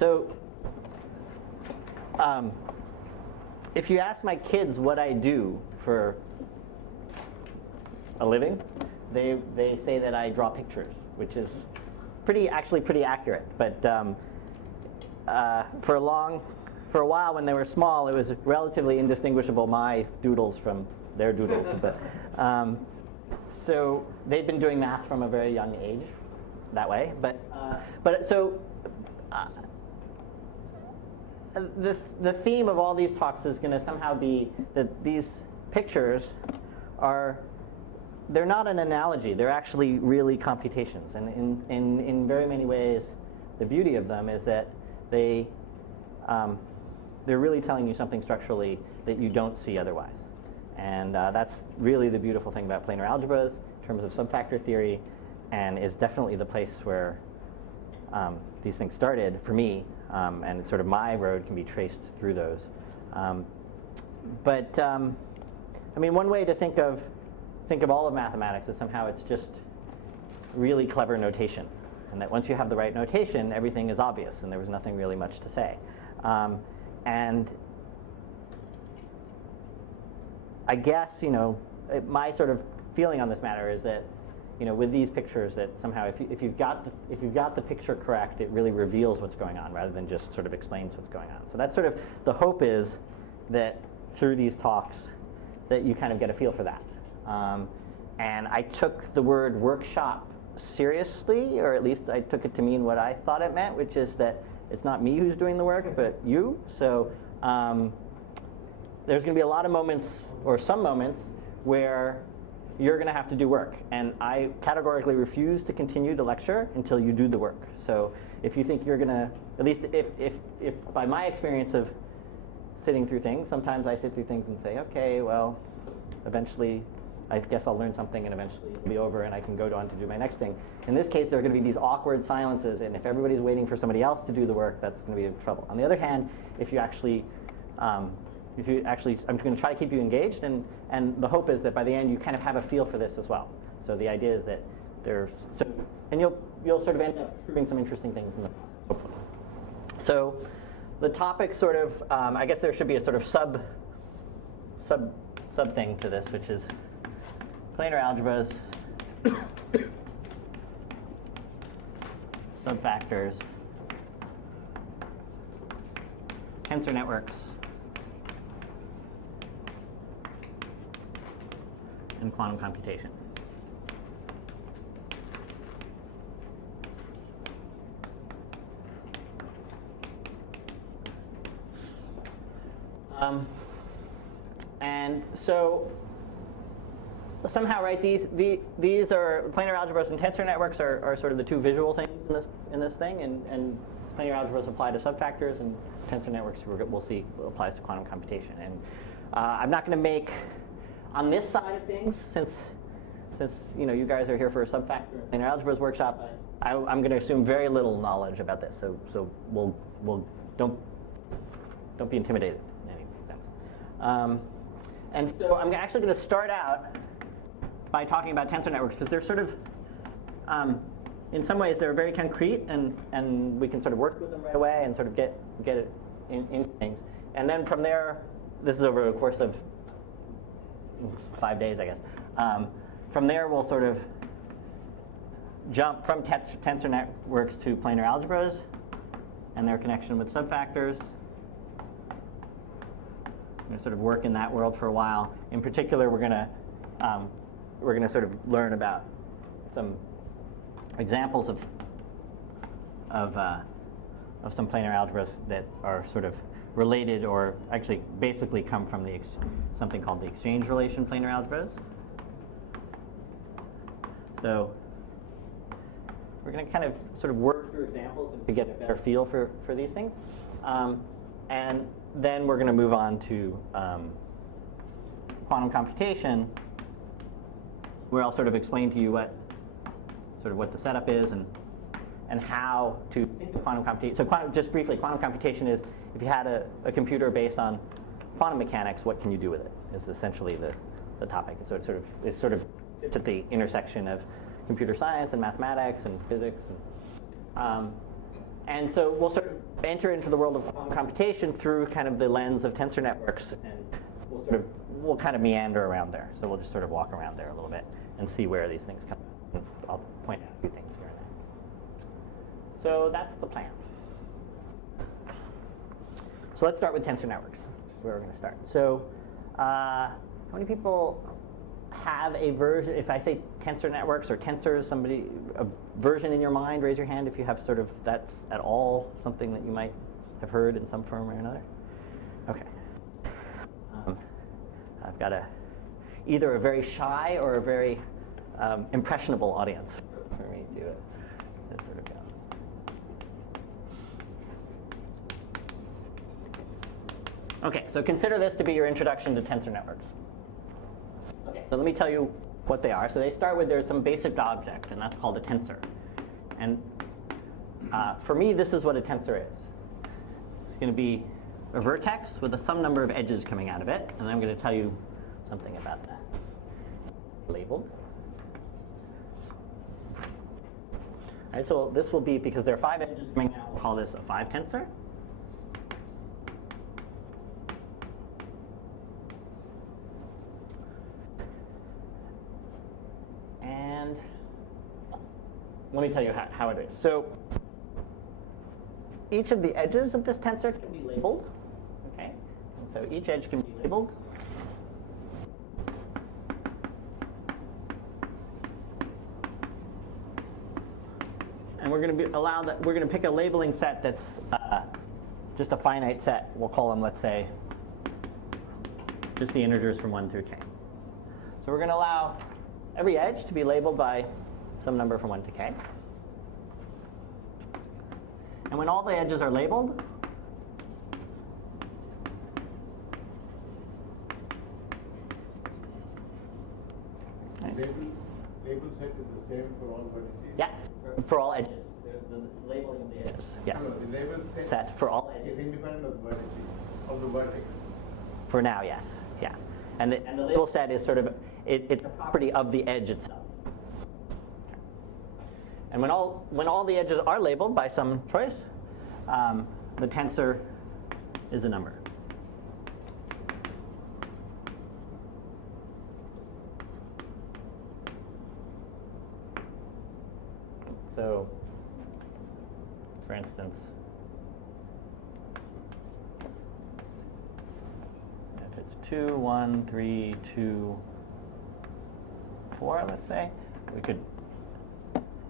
So if you ask my kids what I do for a living, they say that I draw pictures, which is actually pretty accurate. But for a while when they were small, it was relatively indistinguishable, my doodles from their doodles. But so they've been doing math from a very young age that way. But the theme of all these talks is going to somehow be that these pictures they're not an analogy. They're actually really computations. And in very many ways, the beauty of them is that they're really telling you something structurally that you don't see otherwise. And that's really the beautiful thing about planar algebras in terms of subfactor theory, and is definitely the place where these things started for me, and sort of my road can be traced through those. But I mean, one way to think of all of mathematics is somehow it's just really clever notation, and that once you have the right notation, everything is obvious, and there was nothing really much to say. And I guess, my sort of feeling on this matter is that, with these pictures, that somehow if you've got the picture correct, it really reveals what's going on rather than just sort of explains what's going on. So that's sort of the hope, is that through these talks that you kind of get a feel for that. And I took the word workshop seriously, or at least I took it to mean what I thought it meant, which is that it's not me who's doing the work, but you. So there's going to be a lot of moments, or some moments, where you're going to have to do work. And I categorically refuse to continue to lecture until you do the work. So if you think you're going to, at least if by my experience of sitting through things, sometimes I sit through things and say, okay, well, eventually I guess I'll learn something, and eventually it'll be over and I can go on to do my next thing. In this case, there are going to be these awkward silences, and if everybody's waiting for somebody else to do the work, that's going to be in trouble. On the other hand, if you actually, I'm going to try to keep you engaged, and the hope is that by the end you kind of have a feel for this as well. So the idea is that and you'll sort of end up proving some interesting things in the hopefully. So the topic sort of, I guess there should be a sort of sub thing to this, which is planar algebras, subfactors, tensor networks, and quantum computation. And so somehow, right, these are planar algebras and tensor networks are sort of the two visual things in this thing, and planar algebras apply to subfactors, and tensor networks we'll see applies to quantum computation. And I'm not going to make, on this side of things, since you guys are here for a subfactor and planar algebras workshop, I'm going to assume very little knowledge about this. So we'll don't be intimidated in any sense. And so I'm actually going to start out by talking about tensor networks, because they're sort of, in some ways, they're very concrete, and we can sort of work with them right away and sort of get it in things. And then from there, this is over the course of 5 days, I guess. From there, we'll sort of jump from tensor networks to planar algebras and their connection with subfactors. We're going to sort of work in that world for a while. In particular, we're going to sort of learn about some examples of some planar algebras that are sort of related, or actually basically come from something called the exchange relation planar algebras. So we're going to kind of sort of work through examples to get a better feel for these things. And then we're going to move on to quantum computation, where I'll sort of explain to you what the setup is and how to think of quantum computation. So just briefly, quantum computation is, if you had a computer based on quantum mechanics, what can you do with it, is essentially the topic. And so it sort of sits at the intersection of computer science and mathematics and physics. And so we'll sort of enter into the world of quantum computation through kind of the lens of tensor networks, and we'll kind of meander around there. So we'll just sort of walk around there a little bit and see where these things come out. I'll point out a few things here and there. So that's the plan. So let's start with tensor networks. That's where we're going to start. So how many people have a version? If I say tensor networks or tensors, somebody, a version in your mind, raise your hand if you have sort of, that's at all something that you might have heard in some form or another. Okay. I've got either a very shy or a very impressionable audience for me to sort of go. Okay, so consider this to be your introduction to tensor networks. Okay, so let me tell you what they are. So they start with there's some basic object, and that's called a tensor. And for me, this is what a tensor is. It's going to be a vertex with some number of edges coming out of it, and I'm going to tell you something about that. Labeled. All right, so this will be, because there are 5 edges coming out, we'll call this a 5 tensor. And let me tell you how it is. So each of the edges of this tensor can be labeled. Okay? And so each edge can be labeled. And we're going to pick a labeling set that's just a finite set. We'll call them, let's say, just the integers from 1 through k. So we're going to allow every edge to be labeled by some number from 1 to k. And when all the edges are labeled, Label set is the same for all vertices? Yeah, for all edges. The labeling of the edges. Yes. No, the label set for all edges is independent of the vertices, of the vertex. For now, yes. Yeah. And the label set is sort of, it's a property of the edge itself. And when all the edges are labeled by some choice, the tensor is a number. So, for instance, if it's 2, 1, 3, 2, 4, let's say, we could,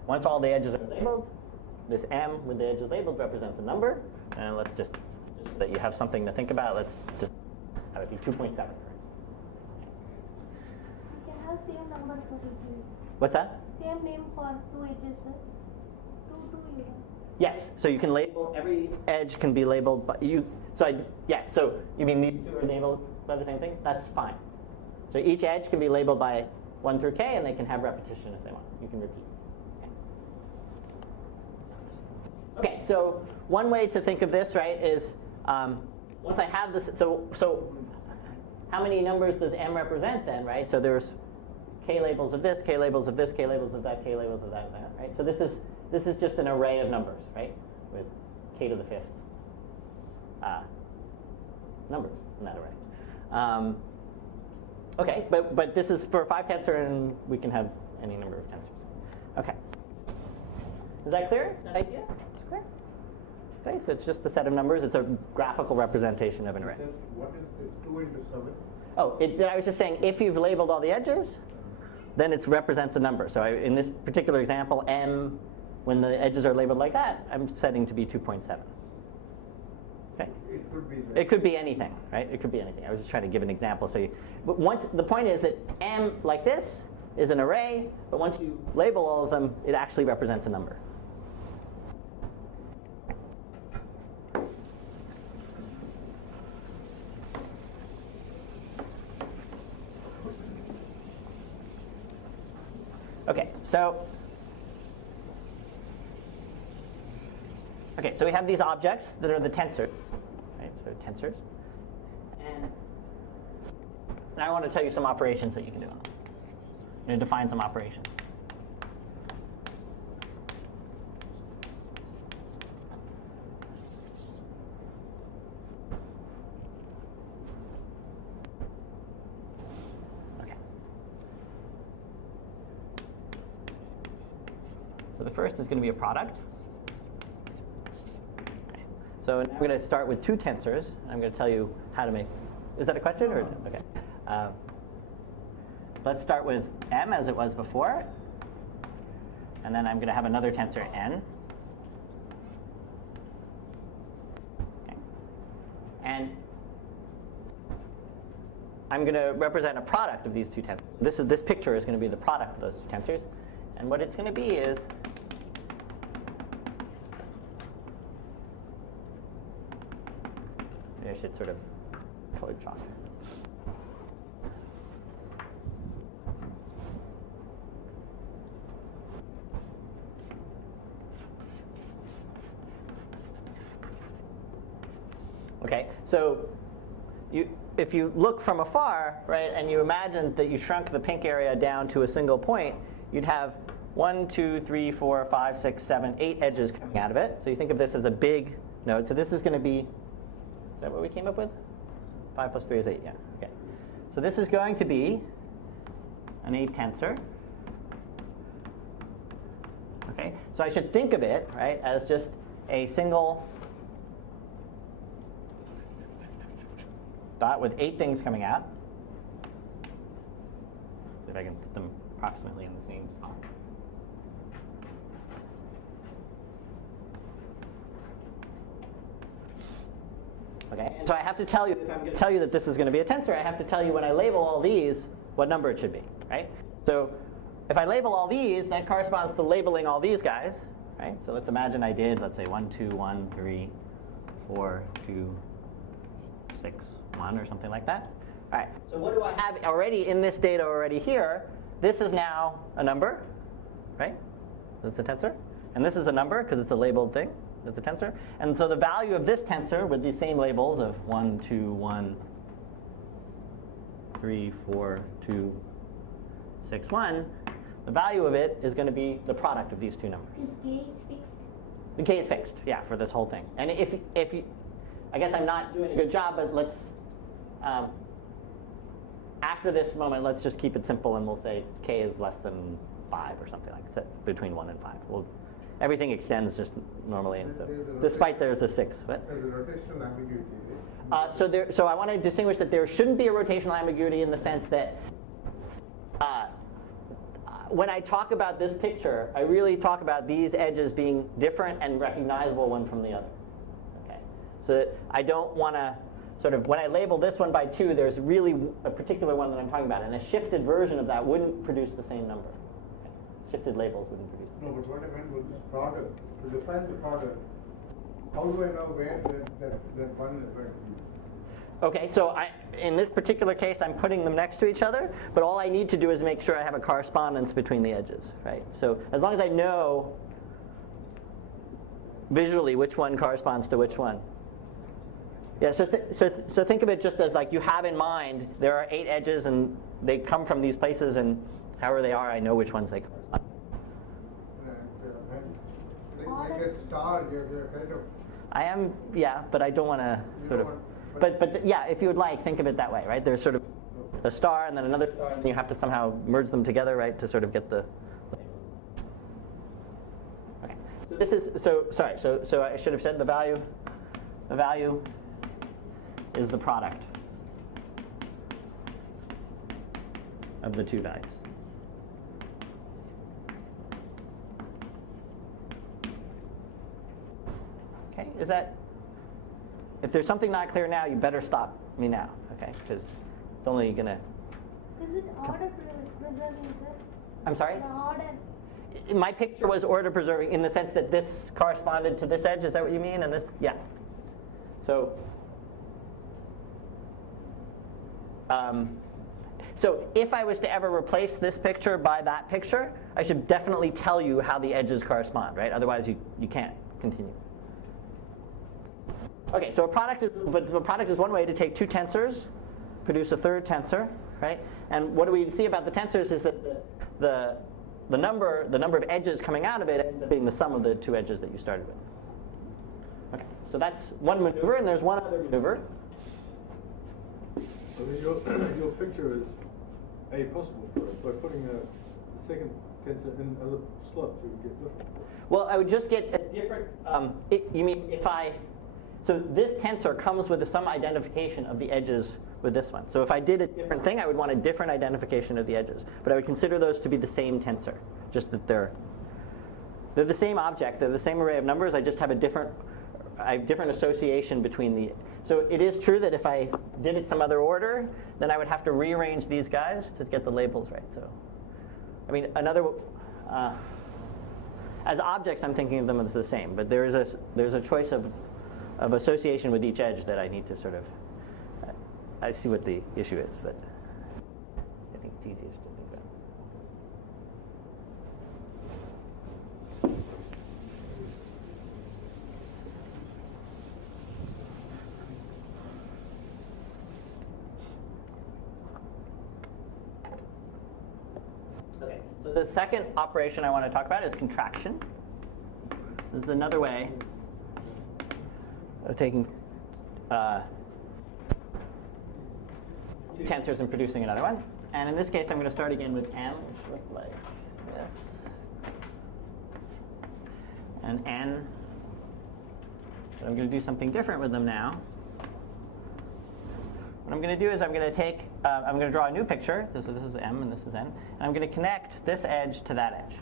once all the edges are labeled, this m with the edges labeled represents a number. And let's just so that you have something to think about, let's just have it be 2.7, for instance. You can have same number for each. What's that? Same name for 2 edges, sir. 2, you know. Yes, so you can label, every edge can be labeled by you. So so you mean these two are labeled by the same thing? That's fine. So each edge can be labeled by 1 through k, and they can have repetition if they want. You can repeat. Okay, so one way to think of this, right, is once I have this, so how many numbers does m represent then, right? So there's k labels of this, k labels of this, k labels of that, k labels of that, right? So this is just an array of numbers, right, with k to the 5th numbers in that array. Okay, but this is for a 5 tensor, and we can have any number of tensors. Okay. Is that clear? That idea? It's clear? Okay, so it's just a set of numbers. It's a graphical representation of an array. What is 2 into 7? Oh, I was just saying, if you've labeled all the edges, then it represents a number. So in this particular example, m, when the edges are labeled like that, I'm setting to be 2.7. Okay? It could be that. It could be anything, right? It could be anything. I was just trying to give an example. So but the point is that m, like this, is an array, but once you label all of them, it actually represents a number. Okay, so we have these objects that are the tensors, right? So tensors, and I want to tell you some operations that you can do on them. I'm going to define some operations. So the first is going to be a product. Okay. So now I'm going to start with two tensors. I'm going to tell you how to make. Is that a question or okay? Let's start with m as it was before, and then I'm going to have another tensor n. Okay. And I'm going to represent a product of these two tensors. This picture is going to be the product of those two tensors. And what it's going to be is maybe I should sort of color chalk. Okay, so if you look from afar, right, and you imagine that you shrunk the pink area down to a single point, you'd have 1, 2, 3, 4, 5, 6, 7, 8 edges coming out of it. So you think of this as a big node. So this is going to be, is that what we came up with? 5 plus 3 is 8, yeah. Okay. So this is going to be an 8 tensor. Okay. So I should think of it, right, as just a single dot with 8 things coming out. See if I can put them approximately in the same spot. Okay, and so I have to tell you, if I'm going to tell you that this is going to be a tensor, I have to tell you when I label all these what number it should be, right? So if I label all these, that corresponds to labeling all these guys, right? So let's imagine I did, let's say 1, 2, 1, 3, 4, 2, 6, 1, or something like that. All right, so what do I have already in this data already here? This is now a number, right? That's a tensor. And this is a number because it's a labeled thing. That's a tensor. And so the value of this tensor with these same labels of 1, 2, 1, 3, 4, 2, 6, 1, the value of it is going to be the product of these two numbers. Is k is fixed? The k is fixed, yeah, for this whole thing. And if you, I guess I'm not doing a good job, but let's, after this moment, let's just keep it simple and we'll say k is less than 5 or something like that, between 1 and 5. Everything extends just normally, and so despite there's a 6. What? There's a rotational ambiguity. So I want to distinguish that there shouldn't be a rotational ambiguity in the sense that when I talk about this picture, I really talk about these edges being different and recognizable one from the other. Okay, so that I don't want to sort of, when I label this one by 2, there's really a particular one that I'm talking about, and a shifted version of that wouldn't produce the same number. Okay? Shifted labels wouldn't produce. No, but what I meant was this product. To define the product, how do I know where that one is going to be? Okay, so in this particular case, I'm putting them next to each other, but all I need to do is make sure I have a correspondence between the edges, right? So as long as I know visually which one corresponds to which one. Yeah, so think of it just as like you have in mind, there are 8 edges and they come from these places, and however they are, I know which ones they correspond. Like a star, you're kind of... I am, yeah, but I don't want to sort of... But yeah, if you would like, think of it that way, right? There's sort of a star and then another star, and you have to somehow merge them together, right, to sort of get the... Okay, so this is, so I should have said the value is the product of the two values. Okay, is that, if there's something not clear now, you better stop me now, okay? Because it's only going to... Is it order preserving, sir? I'm sorry? The order. My picture was order preserving in the sense that this corresponded to this edge. Is that what you mean? And this, yeah. So if I was to ever replace this picture by that picture, I should definitely tell you how the edges correspond, right? Otherwise, you can't continue. Okay, so a product is one way to take two tensors, produce a third tensor, right? And what do we see about the tensors is that the number of edges coming out of it ends up being the sum of the two edges that you started with. Okay, so that's one maneuver, and there's one other maneuver. So your picture is possible for us by putting a second tensor in other slots, you would get different. Well, I would just get a different, you mean if so this tensor comes with some identification of the edges with this one. So if I did a different thing, I would want a different identification of the edges. But I would consider those to be the same tensor, just that they're the same object, they're the same array of numbers, I just have a different association between the. So it is true that if I did it some other order, then I would have to rearrange these guys to get the labels right. So, I mean, as objects, I'm thinking of them as the same, but there's a choice of association with each edge that I need to sort of. I see what the issue is, but I think it's easiest to think about. Okay, so the second operation I want to talk about is contraction. This is another way of taking two tensors and producing another one. And in this case, I'm going to start again with m, which looks like this. And n. But I'm going to do something different with them now. What I'm going to do is I'm going to draw a new picture. This is m and this is n. And I'm going to connect this edge to that edge.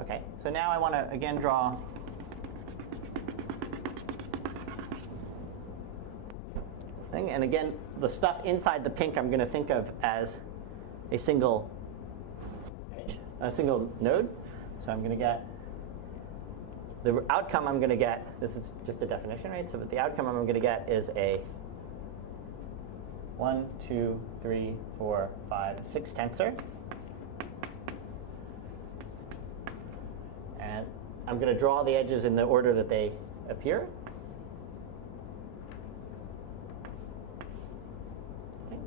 Okay, so now I want to again draw this thing. And again, the stuff inside the pink I'm going to think of as a single edge, a single node. So I'm going to get the outcome I'm going to get, this is just a definition, right? So the outcome I'm going to get is a 1, 2, 3, 4, 5, 6 tensor. And I'm going to draw the edges in the order that they appear. Okay.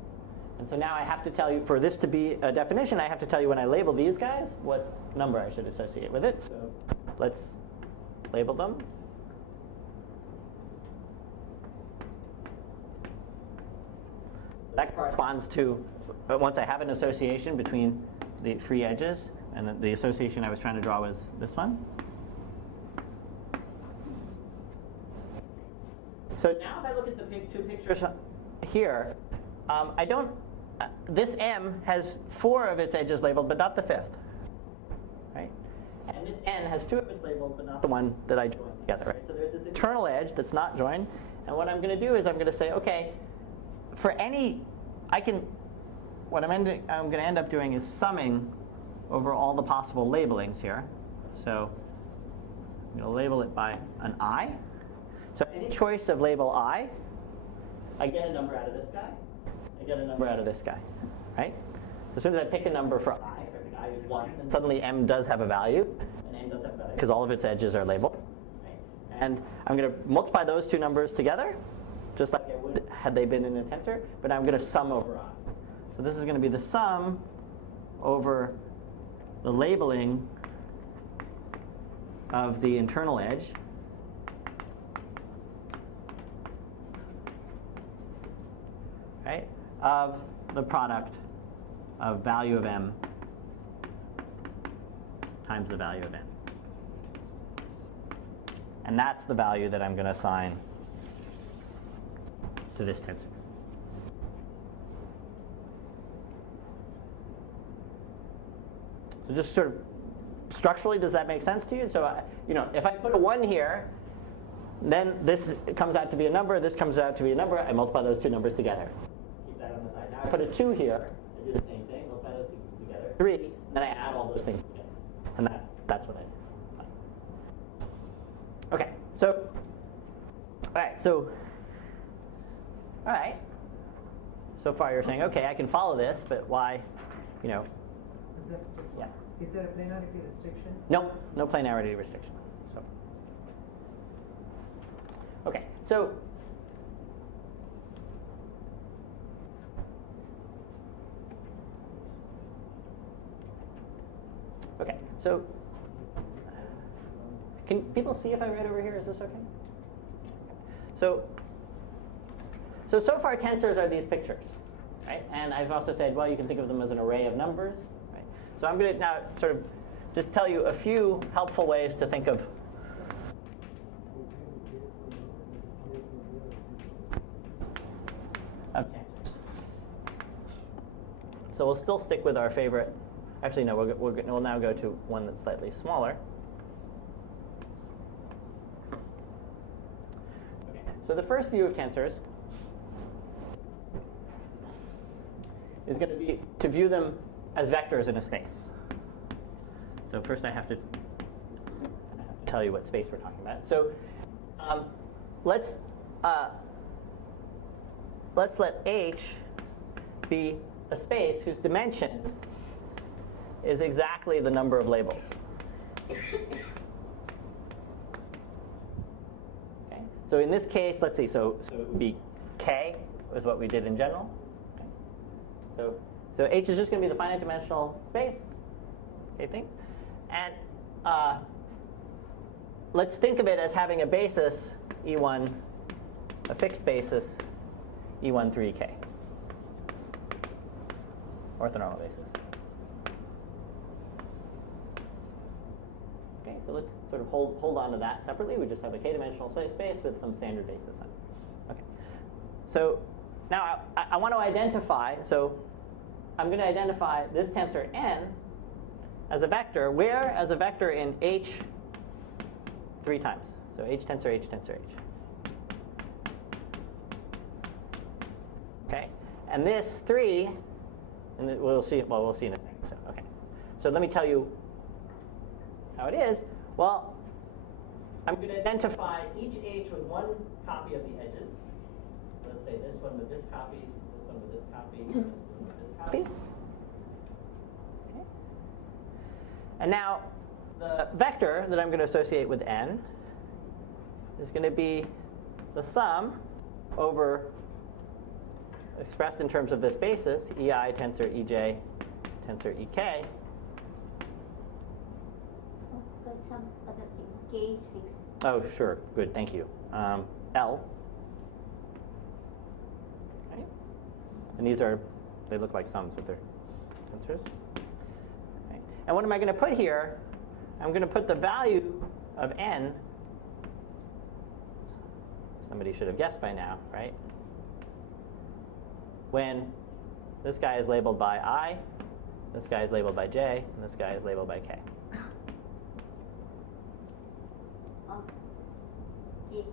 And so now I have to tell you, for this to be a definition, I have to tell you when I label these guys, what number I should associate with it. So let's label them. That corresponds to, once I have an association between the three edges, and the association I was trying to draw was this one. So now if I look at the two pictures here, this M has 4 of its edges labeled, but not the 5th. Right? And this N has 2 of its labeled, but not the one that I joined together. Right? So there's this internal edge that's not joined. And what I'm going to do is I'm going to say, okay, for any, what I'm going to end up doing is summing over all the possible labelings here. So I'm going to label it by an I. So any choice of label I get a number out of this guy. I get a number out of this guy, right? So as soon as I pick a number for I, if I pick I is 1, then suddenly M does have a value, and N does have a value, because all of its edges are labeled. Right? And I'm going to multiply those two numbers together, just like I would had they been in a tensor, but I'm going to sum over I. So this is going to be the sum over the labeling of the internal edge right, of the product of value of m times the value of n. And that's the value that I'm going to assign to this tensor. So just sort of structurally, does that make sense to you? So if I put a 1 here, then this comes out to be a number, this comes out to be a number, I multiply those two numbers together. Keep that on the side. Now I put a 2 here, I do the same thing, multiply those two together. 3, then I add all those things together. And that's what I do. Okay, so, all right. So far you're saying, okay, I can follow this, but why, Yeah. Is there a planarity restriction? No, no planarity restriction. So, okay, so can people see if I write over here? Is this okay? So so far tensors are these pictures, right? And I've also said, well, you can think of them as an array of numbers, right? So I'm going to now sort of just tell you a few helpful ways to think of tensors. So we'll still stick with our favorite. Actually, no, we'll now go to one that's slightly smaller. Okay. So the first view of tensors is going to be to view them as vectors in a space. So first I have to tell you what space we're talking about. So let's let H be a space whose dimension is exactly the number of labels. Okay. So in this case, let's see, so it would be K is what we did in general. Okay. So H is just going to be the finite dimensional space. Okay, things. And let's think of it as having a basis, E1, a fixed basis, E1 3K. Orthonormal basis. Okay, so let's sort of hold on to that separately. We just have a k-dimensional space with some standard basis on it. Okay. So now I want to identify, so I'm going to identify this tensor n as a vector, where as a vector in H 3 times. So H tensor, H tensor, H. Okay, and this 3, and we'll see in a second. So, okay, so let me tell you how it is. Well, I'm going to identify each H with one copy of the edges. Let's say this one with this copy, this one with this copy, this one with this copy. Okay. And now the vector that I'm going to associate with n is going to be the sum over, expressed in terms of this basis, EI tensor EJ tensor EK. But some other thing, K is fixed. Oh, sure. Good. Thank you. L. Okay. And these are, they look like sums with their tensors. Okay. And what am I going to put here? I'm going to put the value of n. Somebody should have guessed by now, right? When this guy is labeled by I, this guy is labeled by J, and this guy is labeled by K. K.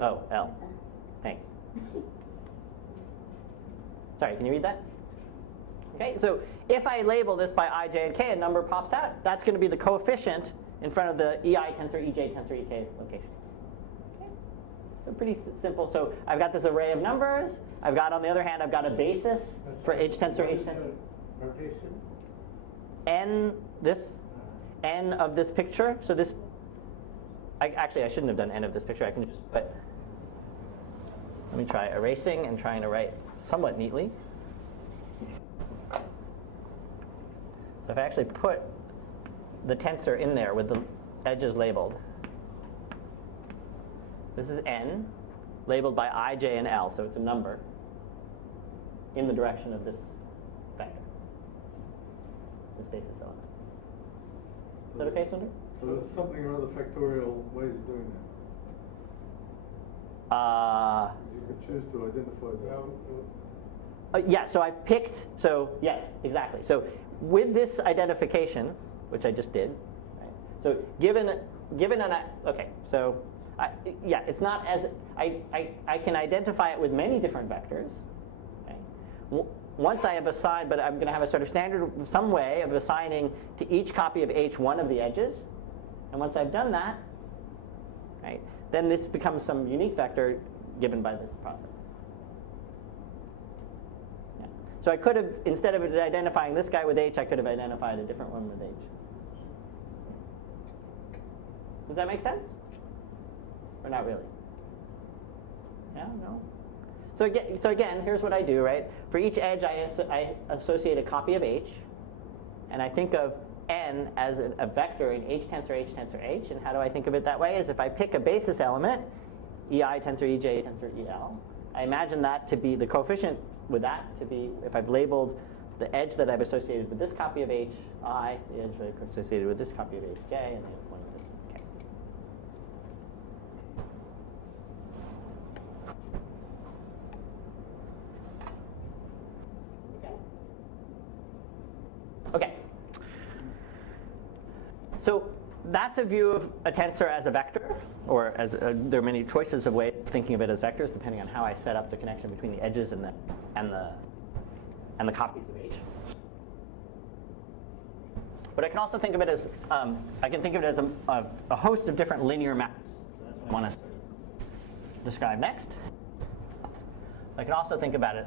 Oh, L. Thanks. Sorry, can you read that? Okay, so if I label this by I, J, and K, a number pops out. That's going to be the coefficient in front of the EI tensor, EJ tensor, EK location. Okay, so pretty simple. So I've got this array of numbers. I've got, on the other hand, I've got a basis for H tensor, H tensor. Notation? N, this, N of this picture. So this, actually I shouldn't have done N of this picture. I can just put, let me try erasing and trying to write somewhat neatly. So if I actually put the tensor in there with the edges labeled, this is n, labeled by I, J, and L, so it's a number in the direction of this vector, this basis element. Is that okay, Sundar? So there's something or other factorial ways of doing that. You could choose to identify that. Yeah, so I've picked, so yes, exactly. So with this identification, which I just did, right? So given an, okay, so yeah, it's not as, I can identify it with many different vectors. Okay? Once I have assigned, but I'm going to have a sort of standard, some way of assigning to each copy of H one of the edges. And once I've done that, right, then this becomes some unique vector given by this process. Yeah. So I could have, instead of identifying this guy with H, I could have identified a different one with H. Does that make sense? Or not really? Yeah, no? So again, here's what I do, right? For each edge, I associate a copy of H, and I think of n as a vector in H tensor, H tensor, H. And how do I think of it that way? Is if I pick a basis element, EI tensor, EJ tensor, EL, I imagine that to be the coefficient with that to be, if I've labeled the edge that I've associated with this copy of h, I, the edge that I've associated with this copy of h, j, and the other one of this, k. Okay. So that's a view of a tensor as a vector, or as there are many choices of ways of thinking of it as vectors, depending on how I set up the connection between the edges and the copies of h. But I can also think of it as a host of different linear maps. That's what I want to describe next. I can also think about it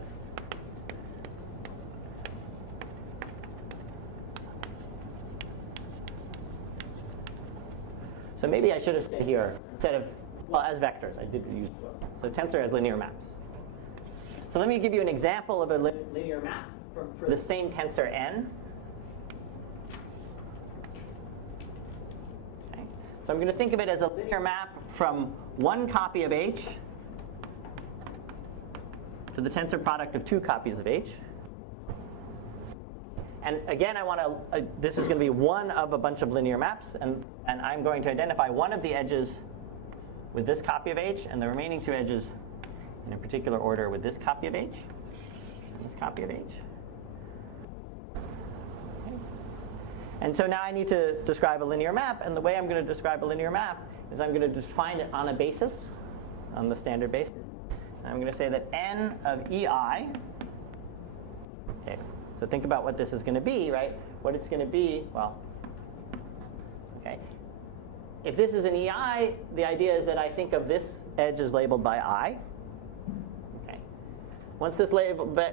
so maybe I should have said here, instead of, well, as vectors, I did use, so tensor as linear maps. So let me give you an example of a linear map for the same tensor n. Okay. So I'm going to think of it as a linear map from one copy of h to the tensor product of two copies of h. And again, I want to, this is going to be one of a bunch of linear maps, and I'm going to identify one of the edges with this copy of h, and the remaining two edges in a particular order with this copy of h, and this copy of h. Okay. And so now I need to describe a linear map, and the way I'm going to describe a linear map is I'm going to define it on a basis, on the standard basis. And I'm going to say that n of ei, okay, so think about what this is going to be, right? What it's going to be, well, okay. If this is an EI, the idea is that I think of this edge as labeled by I. Okay. Once this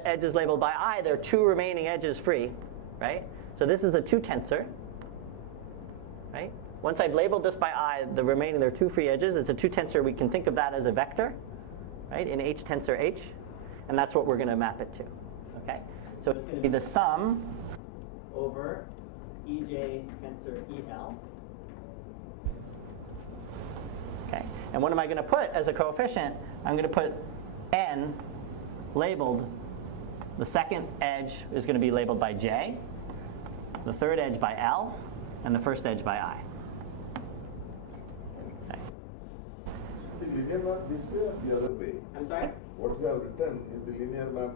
edge is labeled by I, there are two remaining edges free, right? So this is a 2 tensor, right? Once I've labeled this by I, there are two free edges. It's a 2 tensor. We can think of that as a vector, right, in H tensor H. And that's what we're going to map it to, okay? So it's going to be the sum over EJ tensor EL. Okay. And what am I going to put as a coefficient? I'm going to put n labeled. The second edge is going to be labeled by j, the third edge by L, and the first edge by I. Okay. The linear map this way or the other way? I'm sorry? What you have written is the linear map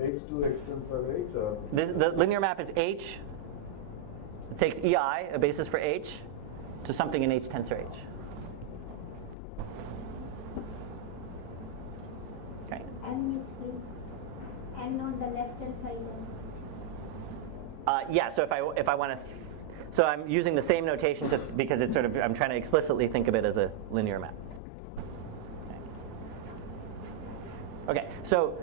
H to H tensor H, or? The linear map is H. It takes EI, a basis for H, to something in H tensor H. Okay. N is with N on the left hand side. Yeah. So if I want to, so I'm using the same notation because it's sort of, I'm trying to explicitly think of it as a linear map. Okay. So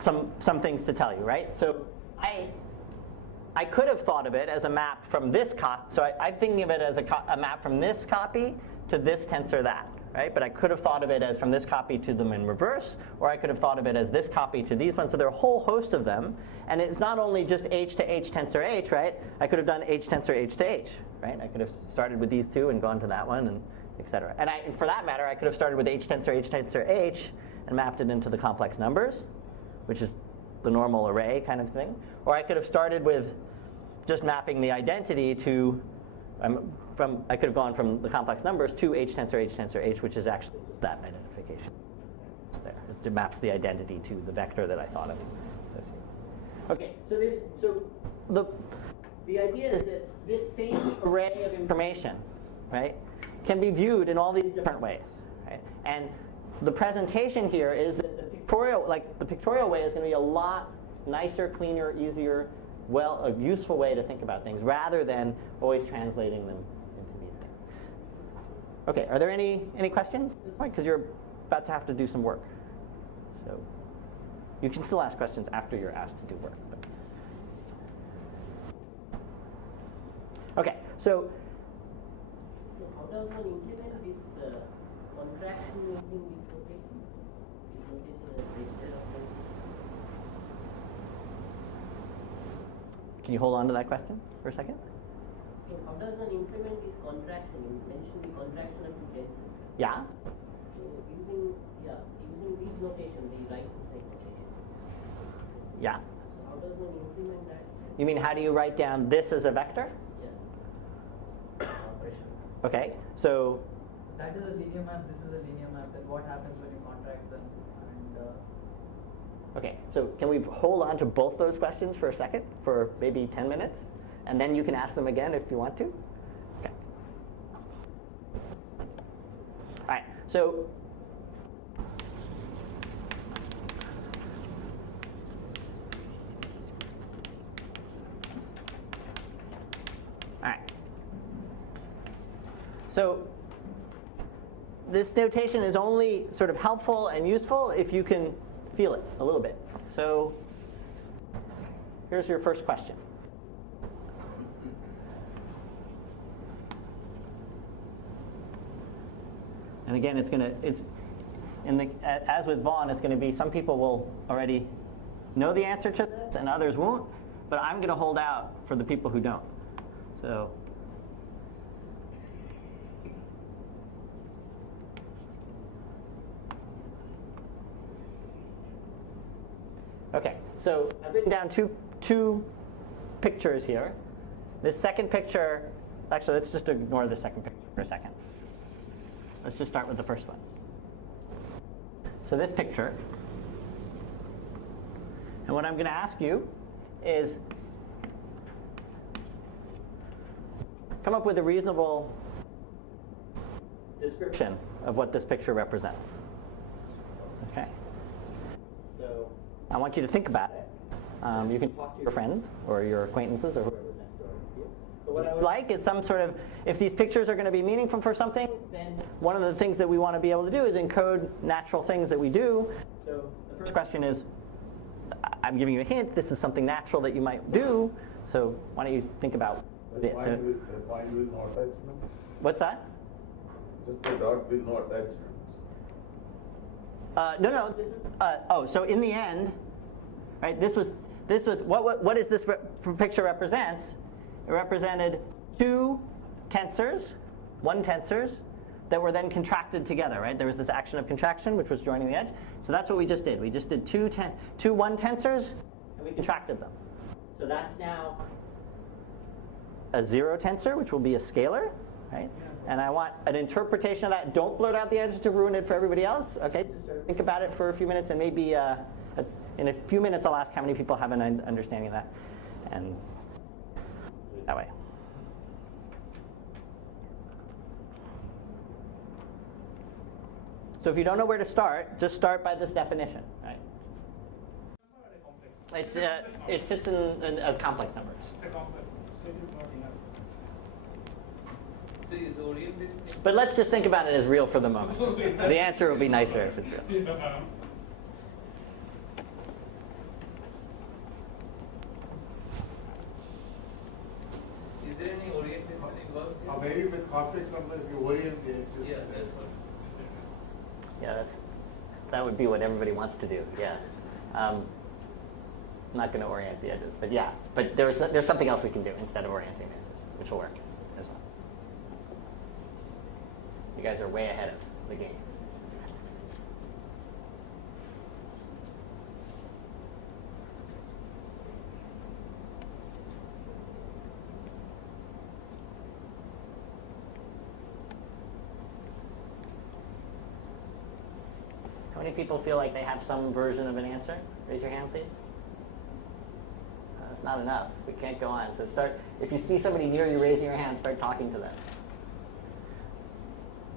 some things to tell you, right? So I could have thought of it as a map from this copy. So I'm thinking of it as a map from this copy to this tensor that, right? But I could have thought of it as from this copy to them in reverse, or I could have thought of it as this copy to these ones. So there are a whole host of them. And it's not only just H to H tensor H, right? I could have done H tensor H to H, right? I could have started with these two and gone to that one, and et cetera. And for that matter, I could have started with H tensor H and mapped it into the complex numbers, which is the normal array kind of thing. Or I could have started with just mapping the identity to, I could have gone from the complex numbers to H tensor H, which is actually just that identification. There. It maps the identity to the vector that I thought of. Okay, so the idea is that this same array of information, right, can be viewed in all these different ways, right? And the presentation here is that the pictorial way is going to be a lot nicer, cleaner, easier, a useful way to think about things rather than always translating them into these things. Okay, are there any questions at this point? Because you're about to have to do some work. So you can still ask questions after you're asked to do work. Okay, so how does one implement this contraction using this notation? This notation is instead of this. Can you hold on to that question for a second? So how does one implement this contraction? You mentioned the contraction of two tensors. Yeah? So using Yeah, so using these notation, they write the same notation. Yeah. So how does one implement that? You mean how do you write down this as a vector? Yeah. Operation. Okay, so That is a linear map, this is a linear map, then what happens when you contract them? And okay, so can we hold on to both those questions for a second, for maybe 10 minutes? And then you can ask them again if you want to. Okay. All right, so all right. So this notation is only sort of helpful and useful if you can feel it a little bit. So here's your first question. And again, as with Vaughn, it's going to be some people will already know the answer to this and others won't, but I'm going to hold out for the people who don't. So okay, so I've written down two pictures here. This second picture, actually, let's just ignore the second picture for a second. Let's just start with the first one. So this picture, and what I'm going to ask you is come up with a reasonable description of what this picture represents. Okay? So I want you to think about it. You can talk to your friends or your acquaintances or whoever's next door to you. But what I would like is some sort of, if these pictures are going to be meaningful for something, then one of the things that we want to be able to do is encode natural things that we do. So the first question is, I'm giving you a hint, this is something natural that you might do, so why don't you think about what it is. Point with no attachment? What's that? Just a dot with no attachment. No, this is, so in the end, right, this was what is this picture represents? It represented two tensors, tensors, that were then contracted together, right? There was this action of contraction, which was joining the edge. So that's what we just did. We just did two tensors, and we contracted them. So that's now a zero tensor, which will be a scalar, right? And I want an interpretation of that. Don't blurt out the edge to ruin it for everybody else, okay? Just sort of think about it for a few minutes, and maybe in a few minutes I'll ask how many people have an understanding of that, and do it that way. So if you don't know where to start, just start by this definition, right? It sits in as complex numbers. It's a complex number, so it is not enough. So is Orion this thing? But let's just think about it as real for the moment. The answer will be nicer if it's real. Is there any orientation involved here? Maybe with complex numbers, you orient the axis. Yeah, that's what. Yeah, that would be what everybody wants to do. Yeah, I'm not going to orient the edges, but yeah, but there's something else we can do instead of orienting the edges, which will work as well. You guys are way ahead of the game. How many people feel like they have some version of an answer? Raise your hand, please. That's not enough. We can't go on. So if you see somebody near you raising your hand, start talking to them.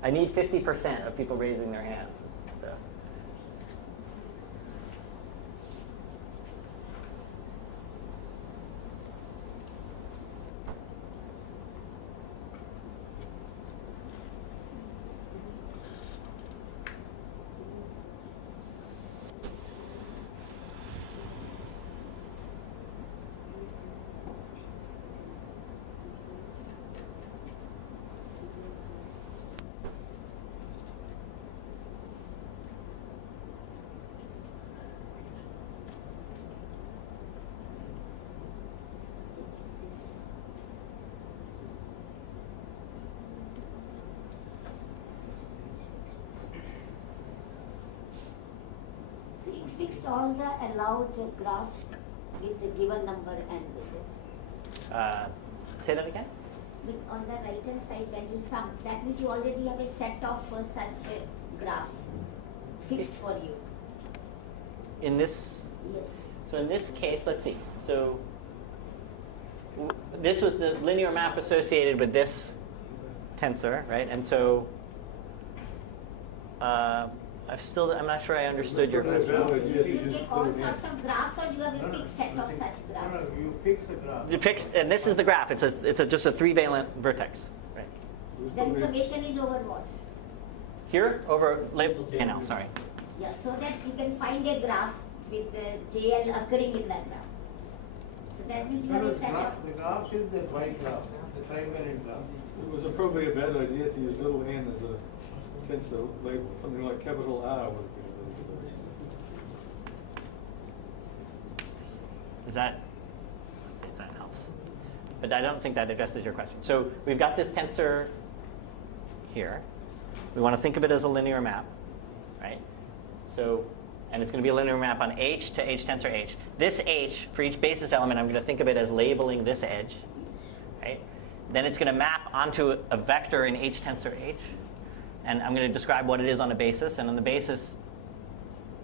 I need 50% of people raising their hands. So. fixed all the allowed graphs with the given number and with it. Say that again? But on the right hand side, when you sum, that means you already have a set of such graphs fixed for you. In this, Yes. so in this case, let's see. So this was the linear map associated with this tensor, right? And so I'm not sure I understood your question. You take all sorts of graphs, or you have a fixed set of such graphs. You fix the graph. You fix, and this is the graph. It's just a 3-valent vertex, right? Then summation is over what? Here over label JNL. Sorry. Yeah, so that you can find a graph with the JL occurring in that graph. So that means you have a set of. The graph is the Y graph, the trivalent graph. It was probably a bad idea to use little n as a tensor label. Something like capital R would have been a better solution. Is that? Let's see if that helps. But I don't think that addresses your question. So we've got this tensor here. We want to think of it as a linear map, right? So, and it's going to be a linear map on H to H tensor H. This H, for each basis element, I'm going to think of it as labeling this edge, right? Then it's going to map onto a vector in H tensor H. And I'm going to describe what it is on a basis. And on the basis,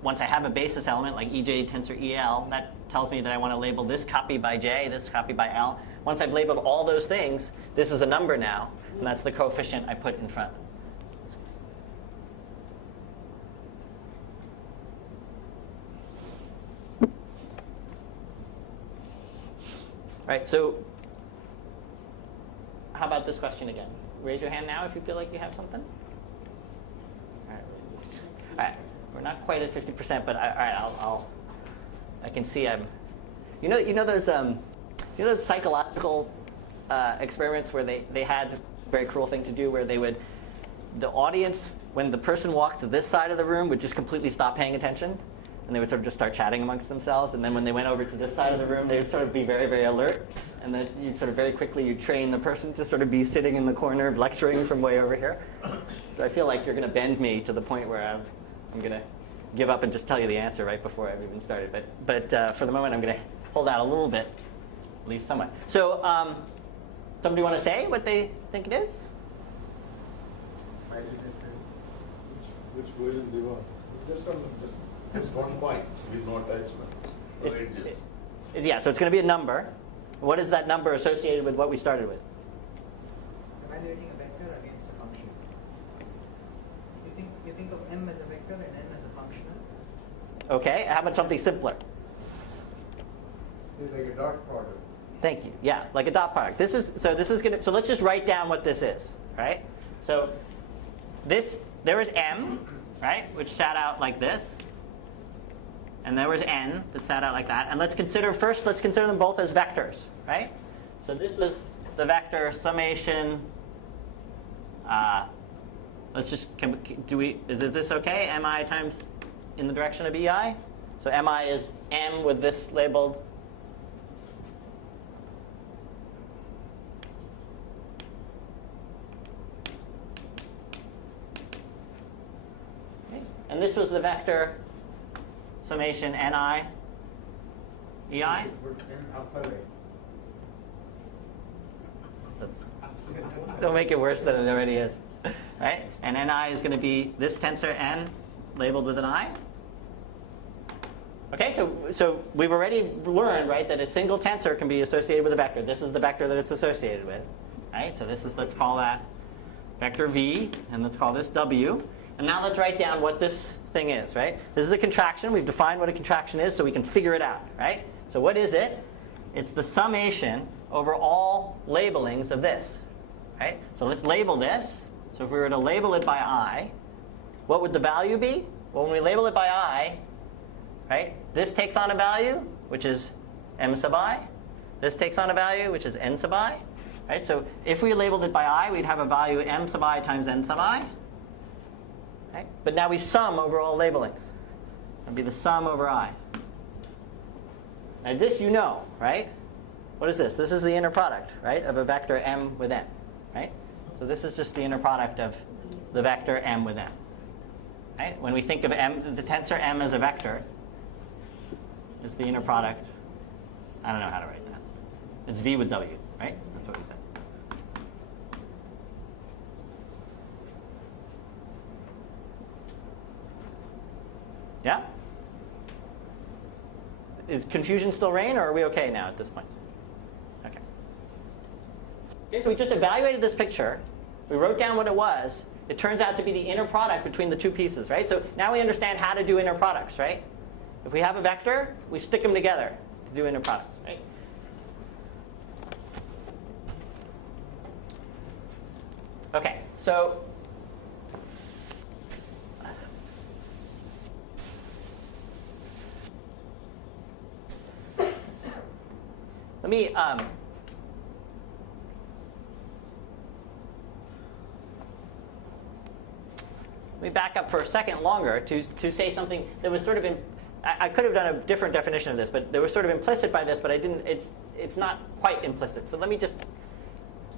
once I have a basis element like EJ tensor EL, that tells me that I want to label this copy by J, this copy by L. Once I've labeled all those things, this is a number now, and that's the coefficient I put in front. All right, so how about this question again? Raise your hand now if you feel like you have something. All right, we're not quite at 50%, but all right, I can see I'm. You know those psychological experiments where they had a very cruel thing to do, where the audience, when the person walked to this side of the room, would just completely stop paying attention, and they would sort of just start chatting amongst themselves, and then when they went over to this side of the room, they would sort of be very, very alert, and then you'd sort of very quickly you train the person to sort of be sitting in the corner lecturing from way over here. So I feel like you're going to bend me to the point where I'm going to give up and just tell you the answer right before I've even started. But for the moment, I'm going to hold out a little bit, at least somewhat. So somebody want to say what they think it is? Which version do you want? Just one point with no attachments. No edges. Yeah, so it's going to be a number. What is that number associated with what we started with? Evaluating a vector against a function. You think of M as a vector and N as a functional. Okay, how about something simpler? It's like a dot product. Thank you. Yeah, like a dot product. So let's just write down what this is, right? So there was M, right, which sat out like this. And there was N that sat out like that. And let's consider them both as vectors, right? So this was the vector summation. Let's just, is this okay? Mi times in the direction of EI? So Mi is M with this labeled. Okay. And this was the vector summation Ni EI. Don't make it worse than it already is. Right? And Ni is going to be this tensor N labeled with an I. Okay, so we've already learned, right, that a single tensor can be associated with a vector. This is the vector that it's associated with. Right? So let's call that vector V, and let's call this W. And now let's write down what this thing is, right? This is a contraction. We've defined what a contraction is so we can figure it out, right? So what is it? It's the summation over all labelings of this, right? So let's label this. So if we were to label it by I, what would the value be? Well, when we label it by I, right, this takes on a value, which is M sub I. This takes on a value, which is N sub I. Right? So if we labeled it by I, we'd have a value M sub I times N sub I. Right? But now we sum over all labelings. It'd be the sum over I. Now this you know, right? What is this? This is the inner product, right, of a vector M with N, right? So this is just the inner product of the vector M with N. Right? When we think of M, the tensor M as a vector, is the inner product. I don't know how to write that. It's V with W, right? That's what we said. Yeah? Is confusion still reign, or are we okay now at this point? Okay. Okay, so we just evaluated this picture. We wrote down what it was. It turns out to be the inner product between the two pieces, right? So now we understand how to do inner products, right? If we have a vector, we stick them together to do inner products, right? Okay, so let me back up for a second longer to say something that was sort of I could have done a different definition of this, but there was sort of implicit by this, but I didn't. It's not quite implicit. So let me just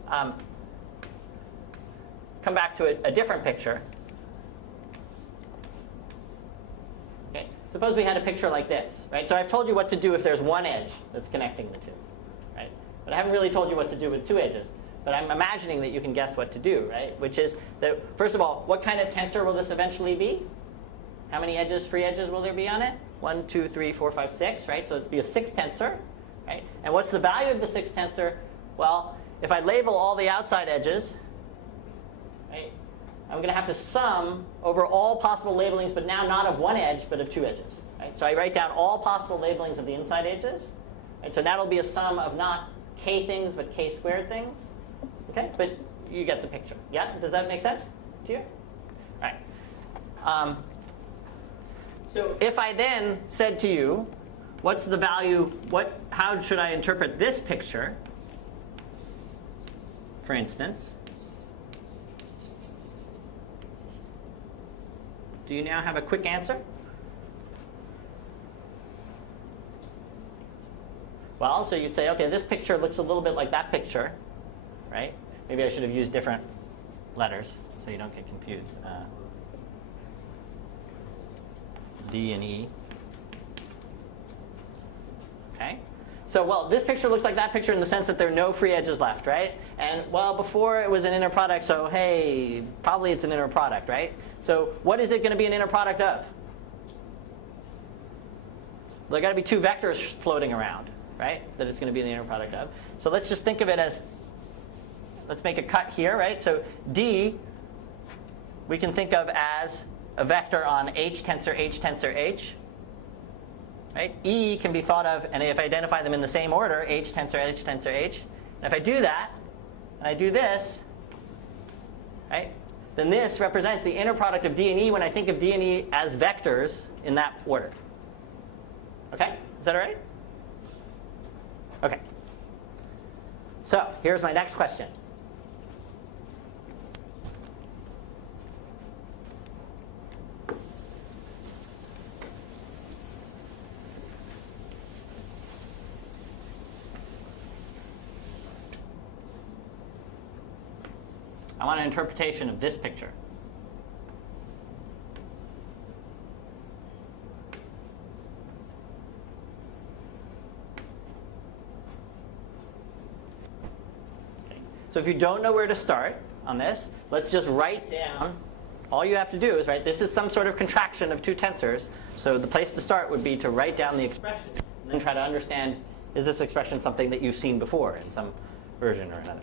come back to a different picture. Okay. Suppose we had a picture like this, right? So I've told you what to do if there's one edge that's connecting the two, right? But I haven't really told you what to do with two edges. But I'm imagining that you can guess what to do, right? Which is that, first of all, what kind of tensor will this eventually be? How many edges, free edges, will there be on it? 1, 2, 3, 4, 5, 6, right? So it'd be a 6 tensor, right? And what's the value of the 6 tensor? Well, if I label all the outside edges, right, I'm going to have to sum over all possible labelings, but now not of one edge, but of two edges. Right? So I write down all possible labelings of the inside edges. Right? So that'll be a sum of not k things, but k squared things. Okay, but you get the picture. Yeah, does that make sense to you? All right. So if I then said to you, what's the value? How should I interpret this picture? For instance, do you now have a quick answer? Well, so you'd say, okay, this picture looks a little bit like that picture, right? Maybe I should have used different letters so you don't get confused. D and E. Okay? So, well, this picture looks like that picture in the sense that there are no free edges left, right? And, well, before it was an inner product, so, hey, probably it's an inner product, right? So what is it going to be an inner product of? There got to be two vectors floating around, right, that it's going to be an inner product of. So let's just think of it as, let's make a cut here, right? So D, we can think of as a vector on H tensor H. Right? E can be thought of, and if I identify them in the same order, H tensor H. And if I do that, and I do this, right, then this represents the inner product of D and E when I think of D and E as vectors in that order. Okay? Is that all right? Okay. So here's my next question. I want an interpretation of this picture. Okay. So if you don't know where to start on this, let's just write down. All you have to do is write, this is some sort of contraction of two tensors. So the place to start would be to write down the expression and then try to understand, is this expression something that you've seen before in some version or another?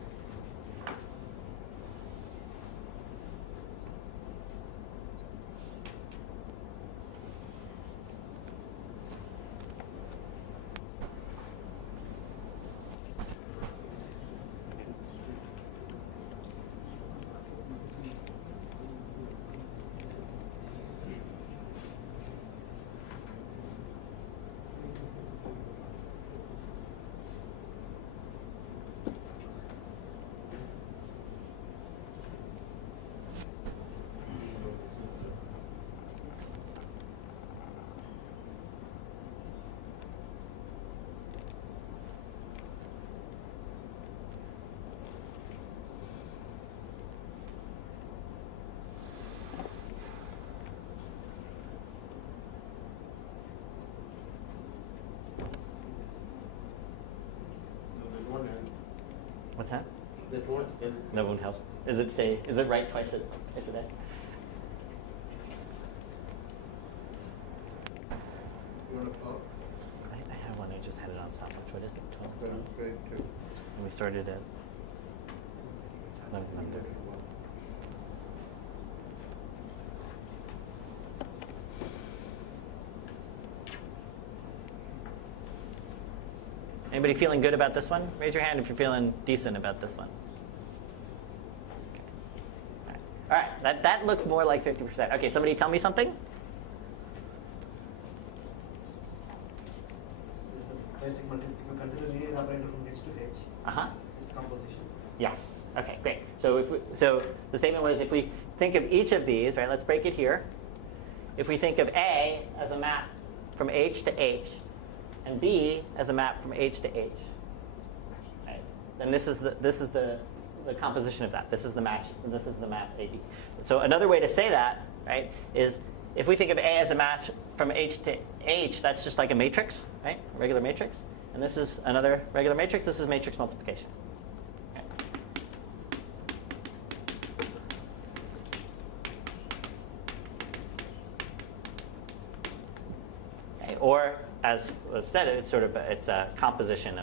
That won't help. That won't help. Is it right twice a day? You want to follow? I have one. I just had it on stopwatch. What is it? 12? Well, straight to. And we started at 11:30. Anybody feeling good about this one? Raise your hand if you're feeling decent about this one. All right, that looks more like 50%. Okay, somebody tell me something? If you consider linear operator from H to H, Uh-huh. this composition. Yes. Okay, great. So so the statement was if we think of each of these, right, let's break it here. If we think of A as a map from H to H, and B as a map from H to H, right, then this is the composition of that. This is the match. This is the map AB. So another way to say that, right, is if we think of A as a match from H to H, that's just like a matrix, right, a regular matrix. And this is another regular matrix. This is matrix multiplication. Okay, or as was said, it's a composition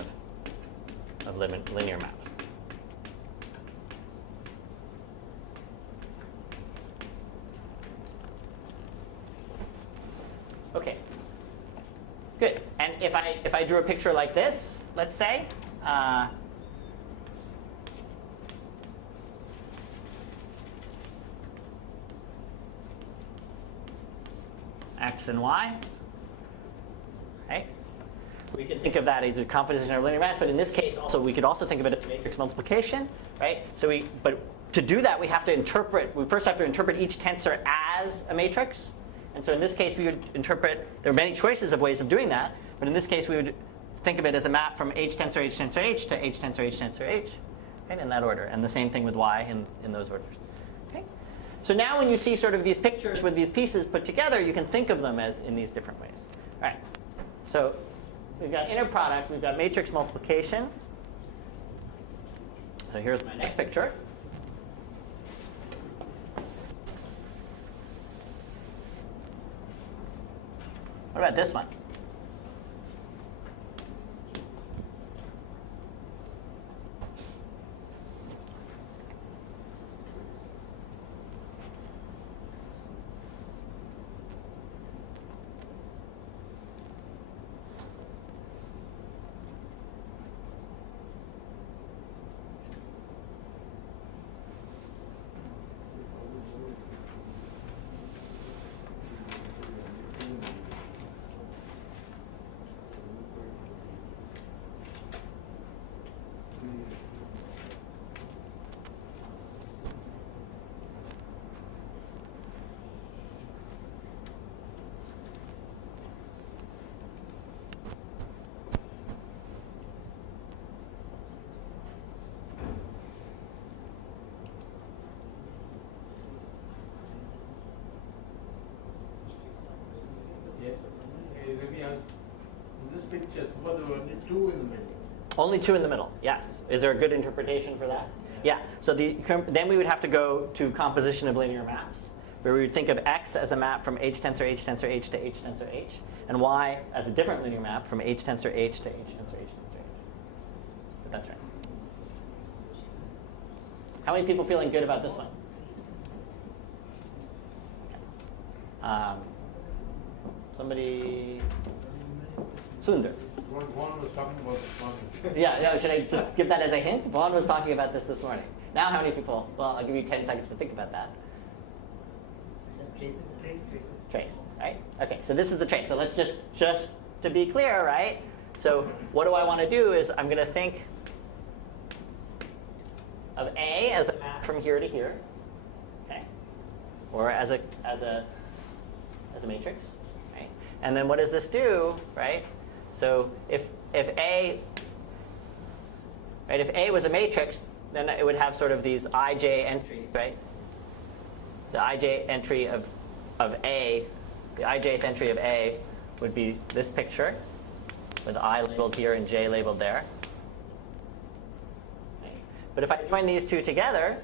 of linear maps. Okay. Good. And if I drew a picture like this, let's say, X and Y, right? We can think of that as a composition of linear maps, but in this case also we could also think of it as matrix multiplication, right? But to do that we first have to interpret each tensor as a matrix. And so in this case, we would interpret, there are many choices of ways of doing that, but in this case, we would think of it as a map from H tensor H tensor H to H tensor H tensor H, right, in that order. And the same thing with Y in those orders. Okay? So now when you see sort of these pictures with these pieces put together, you can think of them as in these different ways. All right. So we've got inner products, we've got matrix multiplication. So here's my next picture. What about this one? Yes. Let me ask, in this picture, suppose there were only two in the middle. Only two in the middle, yes. Is there a good interpretation for that? Yeah. So then we would have to go to composition of linear maps, where we would think of X as a map from H tensor H tensor H to H tensor H, and Y as a different linear map from H tensor H to H tensor H tensor H. But that's right. How many people feeling good about this one? Somebody? Sundar. One was talking about this one. Yeah, should I just give that as a hint? Vaughn was talking about this morning. Now how many people? Well, I'll give you 10 seconds to think about that. Trace. Trace, right? Okay, so this is the trace. So let's just to be clear, right? So what do I want to do is I'm going to think of A as a map from here to here, okay? Or as a matrix, right? And then what does this do, right? So if A was a matrix, then it would have sort of these ij entries, right? The ij entry of A, the ijth entry of A would be this picture with I labeled here and J labeled there. But if I join these two together,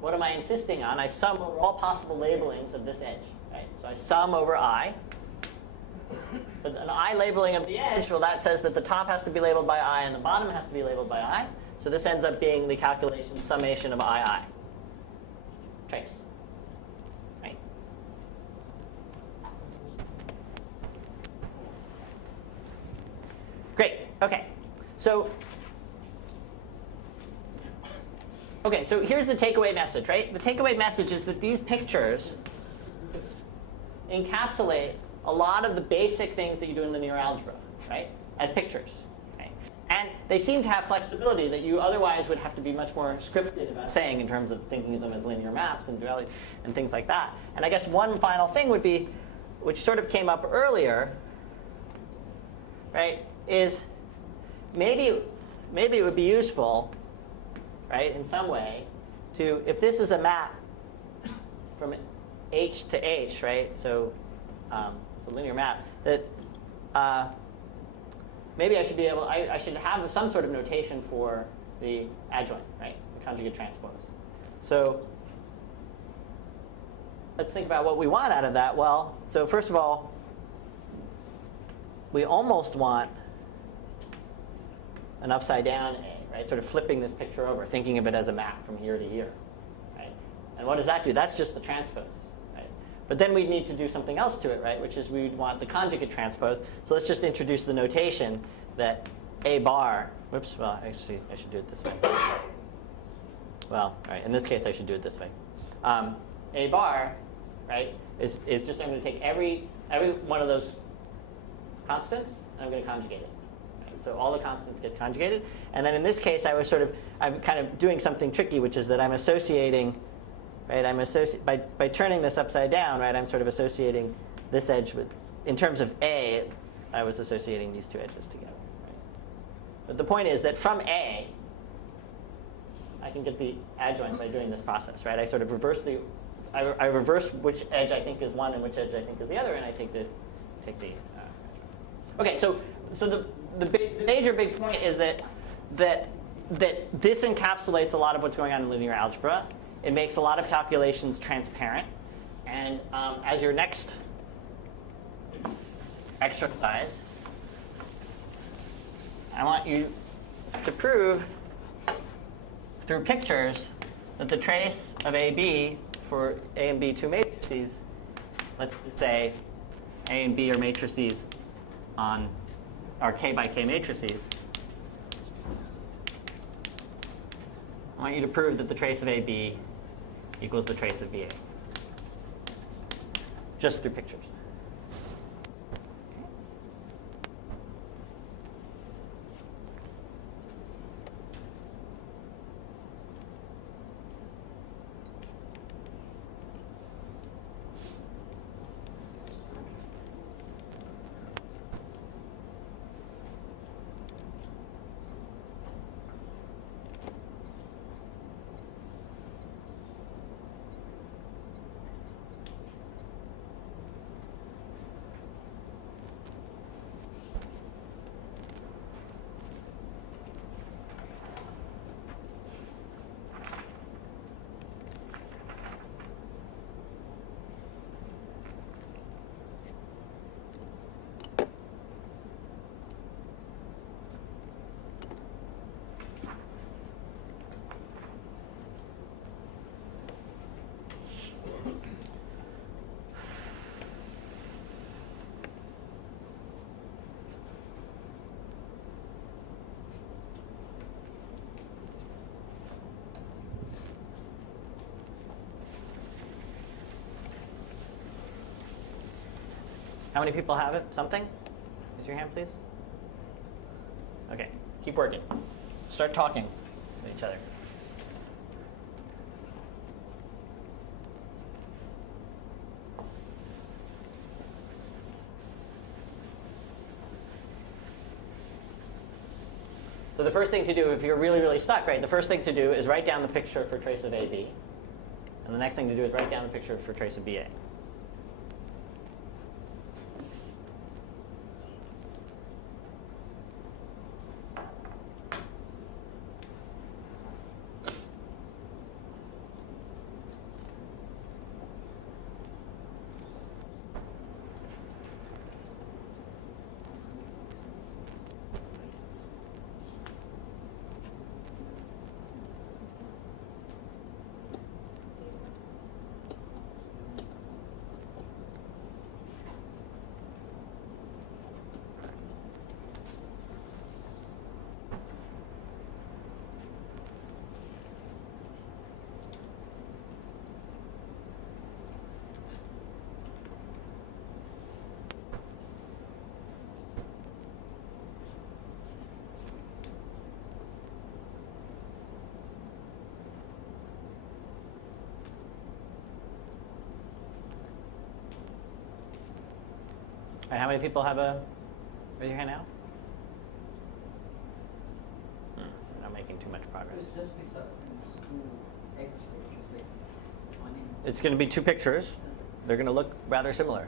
what am I insisting on? I sum over all possible labelings of this edge. Right? So I sum over I. But an I labeling of the edge, well, that says that the top has to be labeled by I and the bottom has to be labeled by I. So this ends up being the calculation summation of II. Trace. Right? Great. Okay. So here's the takeaway message, right? The takeaway message is that these pictures encapsulate a lot of the basic things that you do in linear algebra, right? As pictures. Okay? And they seem to have flexibility that you otherwise would have to be much more scripted about saying in terms of thinking of them as linear maps and things like that. And I guess one final thing would be, which sort of came up earlier, right, is maybe it would be useful, right, in some way, to, if this is a map from H to H, right, so it's a linear map, that maybe I should be able, I should have some sort of notation for the adjoint, right, the conjugate transpose. So let's think about what we want out of that. Well, so first of all, we almost want an upside down A, right? Sort of flipping this picture over, thinking of it as a map from here to here, right? And what does that do? That's just the transpose, right? But then we'd need to do something else to it, right? Which is we'd want the conjugate transpose. So let's just introduce the notation that A bar, whoops, well, actually, I should do it this way. Well, all right, in this case, I should do it this way. A bar, right, is just, I'm going to take every one of those constants, and I'm going to conjugate it. So all the constants get conjugated. And then in this case, I'm kind of doing something tricky, which is that I'm associating, right, by turning this upside down, right, I'm sort of associating this edge with, in terms of A, I was associating these two edges together. Right? But the point is that from A, I can get the adjoint by doing this process, right? I sort of reverse I reverse which edge I think is one and which edge I think is the other, and I take the okay, so the major big point is that this encapsulates a lot of what's going on in linear algebra. It makes a lot of calculations transparent. And as your next exercise, I want you to prove through pictures that the trace of AB for A and B two matrices, let's say A and B are matrices on our K by K matrices, I want you to prove that the trace of AB equals the trace of BA. Just through pictures. How many people have it? Something? Raise your hand, please. Okay, keep working. Start talking with each other. So the first thing to do, if you're really, really stuck, right, the first thing to do is write down the picture for trace of AB. And the next thing to do is write down the picture for trace of BA. right, how many people have a, raise your hand now? We're not making too much progress. It's just these two X pictures, like one in. It's going to be two pictures. They're going to look rather similar.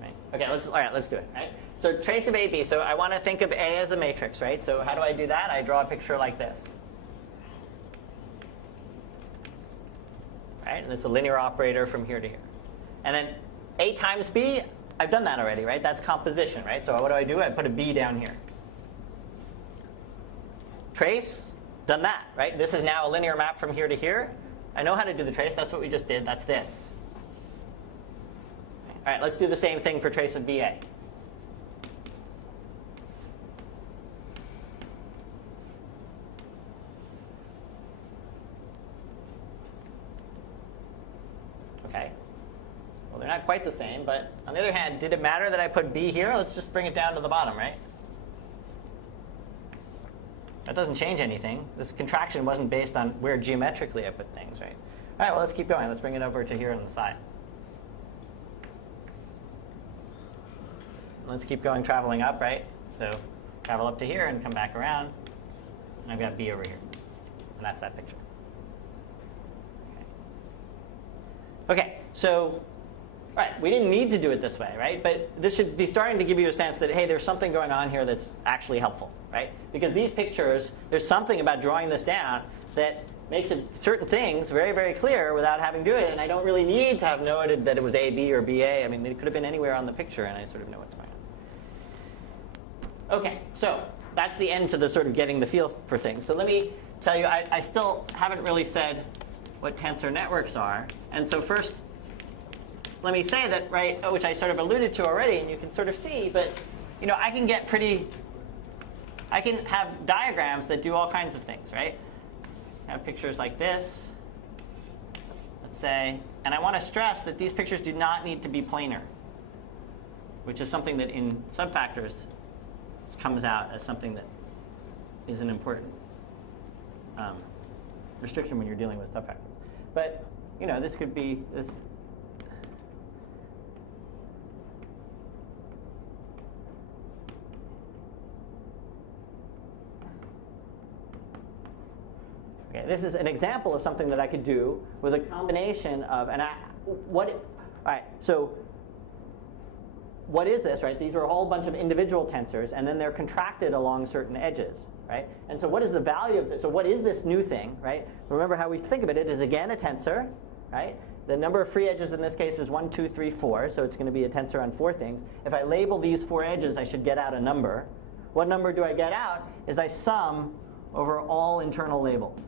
Right. Okay, all right, let's do it. Right? So trace of AB. So I want to think of A as a matrix, right? So how do I do that? I draw a picture like this. Right? And it's a linear operator from here to here. And then A times B, I've done that already, right? That's composition, right? So what do? I put a B down here. Trace, done that, right? This is now a linear map from here to here. I know how to do the trace. That's what we just did. That's this. All right, let's do the same thing for trace of BA. Okay. Well, they're not quite the same, but on the other hand, did it matter that I put B here? Let's just bring it down to the bottom, right? That doesn't change anything. This contraction wasn't based on where geometrically I put things, right? All right, well, let's keep going. Let's bring it over to here on the side. Let's keep going, traveling up, right? So travel up to here and come back around. And I've got B over here. And that's that picture. Okay, so, right, we didn't need to do it this way, right? But this should be starting to give you a sense that, hey, there's something going on here that's actually helpful, right? Because these pictures, there's something about drawing this down that makes certain things very, very clear without having to do it. And I don't really need to have noted that it was A, B, or BA. I mean, it could have been anywhere on the picture, and I sort of know what's going on. Okay, so that's the end to the sort of getting the feel for things. So let me tell you, I still haven't really said what tensor networks are. And so first, let me say that, right, which I sort of alluded to already, and you can sort of see, but I can have diagrams that do all kinds of things, right? I have pictures like this, let's say, and I want to stress that these pictures do not need to be planar, which is something that in subfactors comes out as something that is an important restriction when you're dealing with subfactors. But this could be this. Okay, this is an example of something that I could do with a combination of all right, so what is this, right? These are a whole bunch of individual tensors, and then they're contracted along certain edges, right? And so what is the value of this? So what is this new thing, right? Remember how we think of it is, again, a tensor, right? The number of free edges in this case is 1, 2, 3, 4, so it's going to be a tensor on 4 things. If I label these 4 edges, I should get out a number. What number do I get out is I sum over all internal labels.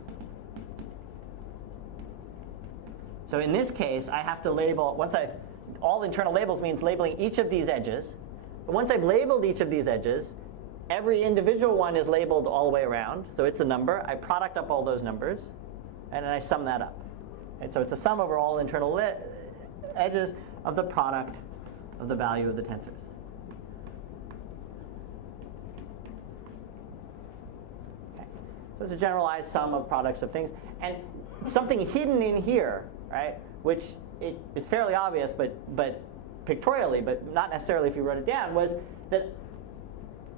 So in this case, I have to label, all internal labels means labeling each of these edges. But once I've labeled each of these edges, every individual one is labeled all the way around. So it's a number. I product up all those numbers, and then I sum that up. And so it's a sum over all internal edges of the product of the value of the tensors. Okay. So it's a generalized sum of products of things. And something hidden in here, right, which is fairly obvious, but pictorially, but not necessarily if you wrote it down, was that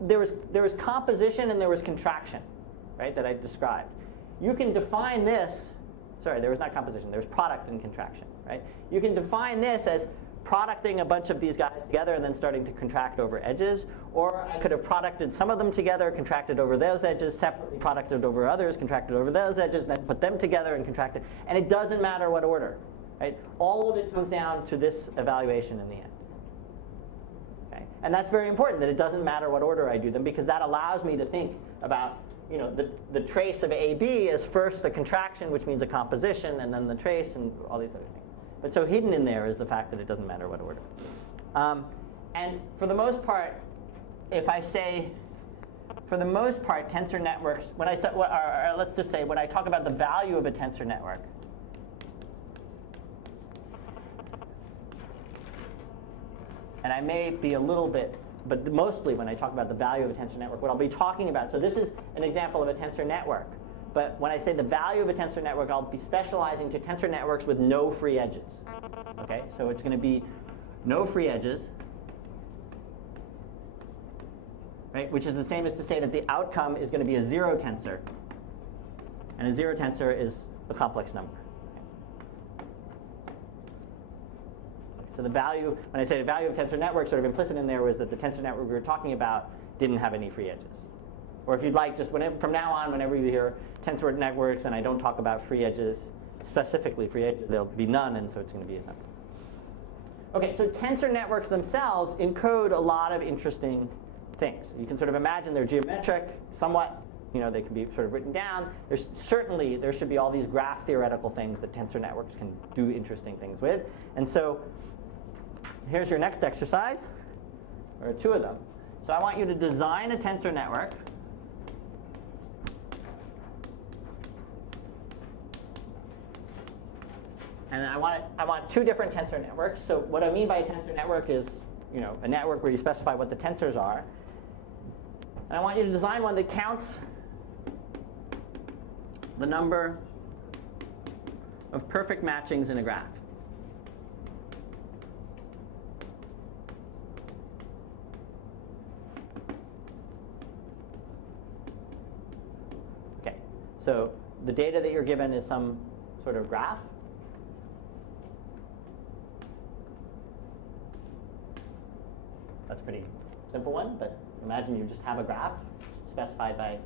there was composition and there was contraction, right, that I described. You can define this, sorry, there was not composition, there was product and contraction, right? You can define this as producting a bunch of these guys together and then starting to contract over edges, or I could have producted some of them together, contracted over those edges, separately producted over others, contracted over those edges, then put them together and contracted. And it doesn't matter what order, right? All of it comes down to this evaluation in the end. Okay? And that's very important, that it doesn't matter what order I do them, because that allows me to think about the trace of AB as first a contraction, which means a composition, and then the trace and all these other things. But so hidden in there is the fact that it doesn't matter what order. And for the most part, if I say, for the most part, tensor networks, when I say, let's just say, when I talk about the value of a tensor network, and I may be a little bit, but mostly when I talk about the value of a tensor network, what I'll be talking about, so this is an example of a tensor network. But when I say the value of a tensor network, I'll be specializing to tensor networks with no free edges. Okay, so it's going to be no free edges, right? Which is the same as to say that the outcome is going to be a zero tensor. And a zero tensor is a complex number. So the value, when I say the value of tensor network, sort of implicit in there was that the tensor network we were talking about didn't have any free edges. Or if you'd like, just whenever, from now on, whenever you hear tensor networks and I don't talk about free edges, specifically free edges, there'll be none, and so it's going to be a number. Okay, so tensor networks themselves encode a lot of interesting things. You can sort of imagine they're geometric, somewhat. You know, they can be sort of written down. Certainly, there should be all these graph theoretical things that tensor networks can do interesting things with. And so here's your next exercise, or two of them. So I want you to design a tensor network. And I want two different tensor networks. So what I mean by a tensor network is, you know, a network where you specify what the tensors are. And I want you to design one that counts the number of perfect matchings in a graph. Okay, so the data that you're given is some sort of graph. That's a pretty simple one, but imagine you just have a graph specified by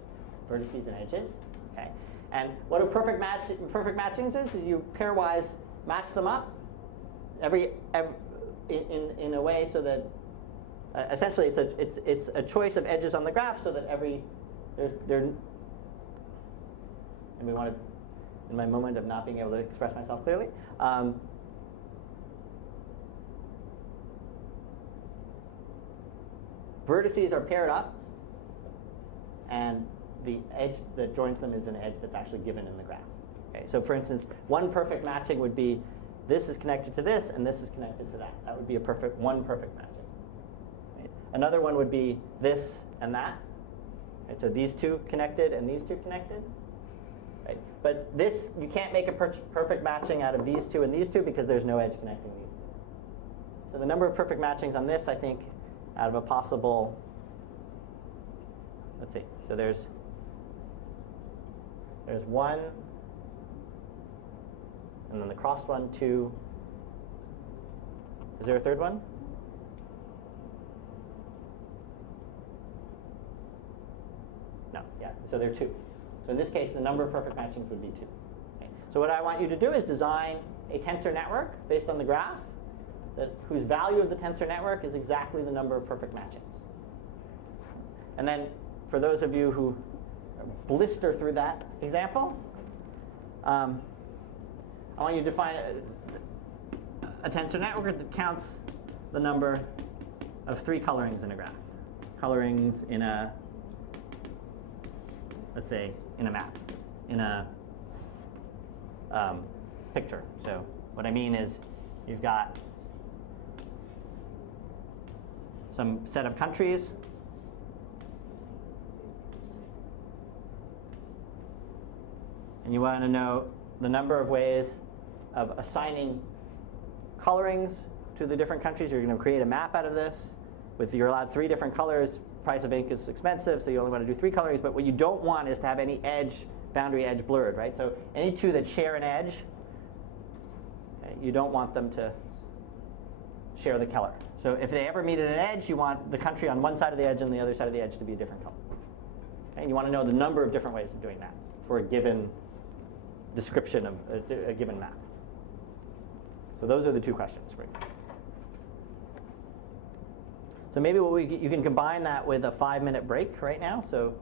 vertices and edges. Okay, and what a perfect matchings is you pairwise match them up in a way so that essentially it's a choice of edges on the graph so that and we want to, in my moment of not being able to express myself clearly. Vertices are paired up, and the edge that joins them is an edge that's actually given in the graph. Okay, so for instance, one perfect matching would be this is connected to this, and this is connected to that. That would be one perfect matching. Right? Another one would be this and that. Right? So these two connected and these two connected. Right? But this, you can't make a perfect matching out of these two and these two because there's no edge connecting these two. So the number of perfect matchings on this, I think, out of a possible, let's see, so there's one, and then the crossed one, two. Is there a third one? No, yeah, so there are two. So in this case, the number of perfect matchings would be two. Okay. So what I want you to do is design a tensor network based on the graph whose value of the tensor network is exactly the number of perfect matchings. And then for those of you who blister through that example, I want you to define a tensor network that counts the number of three colorings in a graph. Colorings in a, let's say, in a map, in a picture. So what I mean is you've got some set of countries, and you want to know the number of ways of assigning colorings to the different countries. You're going to create a map out of this. You're allowed 3 different colors. Price of ink is expensive, so you only want to do 3 colorings. But what you don't want is to have any boundary edge blurred, right? So any two that share an edge, you don't want them to share the color. So if they ever meet at an edge, you want the country on one side of the edge and the other side of the edge to be a different color. Okay? And you want to know the number of different ways of doing that for a given description of a given map. So those are the 2 questions for you. So maybe you can combine that with a 5-minute break right now. So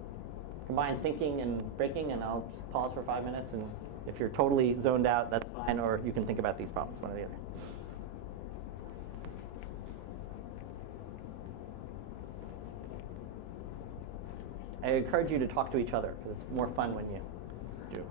combine thinking and breaking, and I'll just pause for 5 minutes. And if you're totally zoned out, that's fine, or you can think about these problems, one or the other. I encourage you to talk to each other, because it's more fun when you do.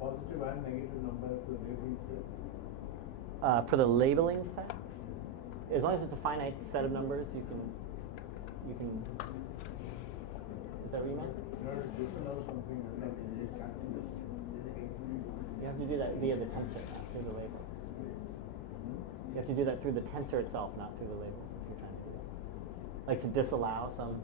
positive and negative numbers to the labeling set? For the labeling set, as long as it's a finite set of numbers, you can. Is that what you meant? In order to disallow something, you have to use calculus. You have to do that via the tensor, not through the label. You have to do that through the tensor itself, not through the label, if you're trying to do that. Like to disallow some.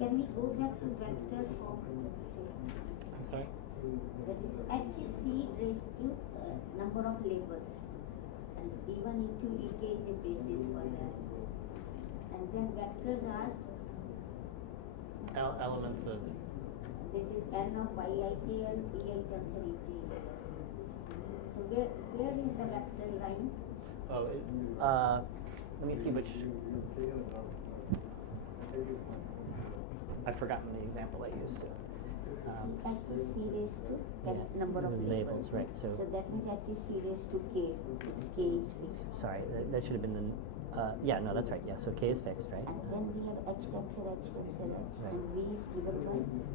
Can we go back to vector form? I'm sorry? That is h is c raised to number of labels, and even into ek is a basis for that. And then vectors are, Elements of. this is n of yijl, ei tensor ej. So where is the vector line? Oh, let me see which. I've forgotten the example I used. H is c raised to, that's Yeah, number of labels, right, so- that means h is c raised to k, k is fixed. Sorry, that should have been the. Yeah, no, that's right. Yeah, so k is fixed, right? And then we have h tensor, h tensor, h, Right. and v is given by this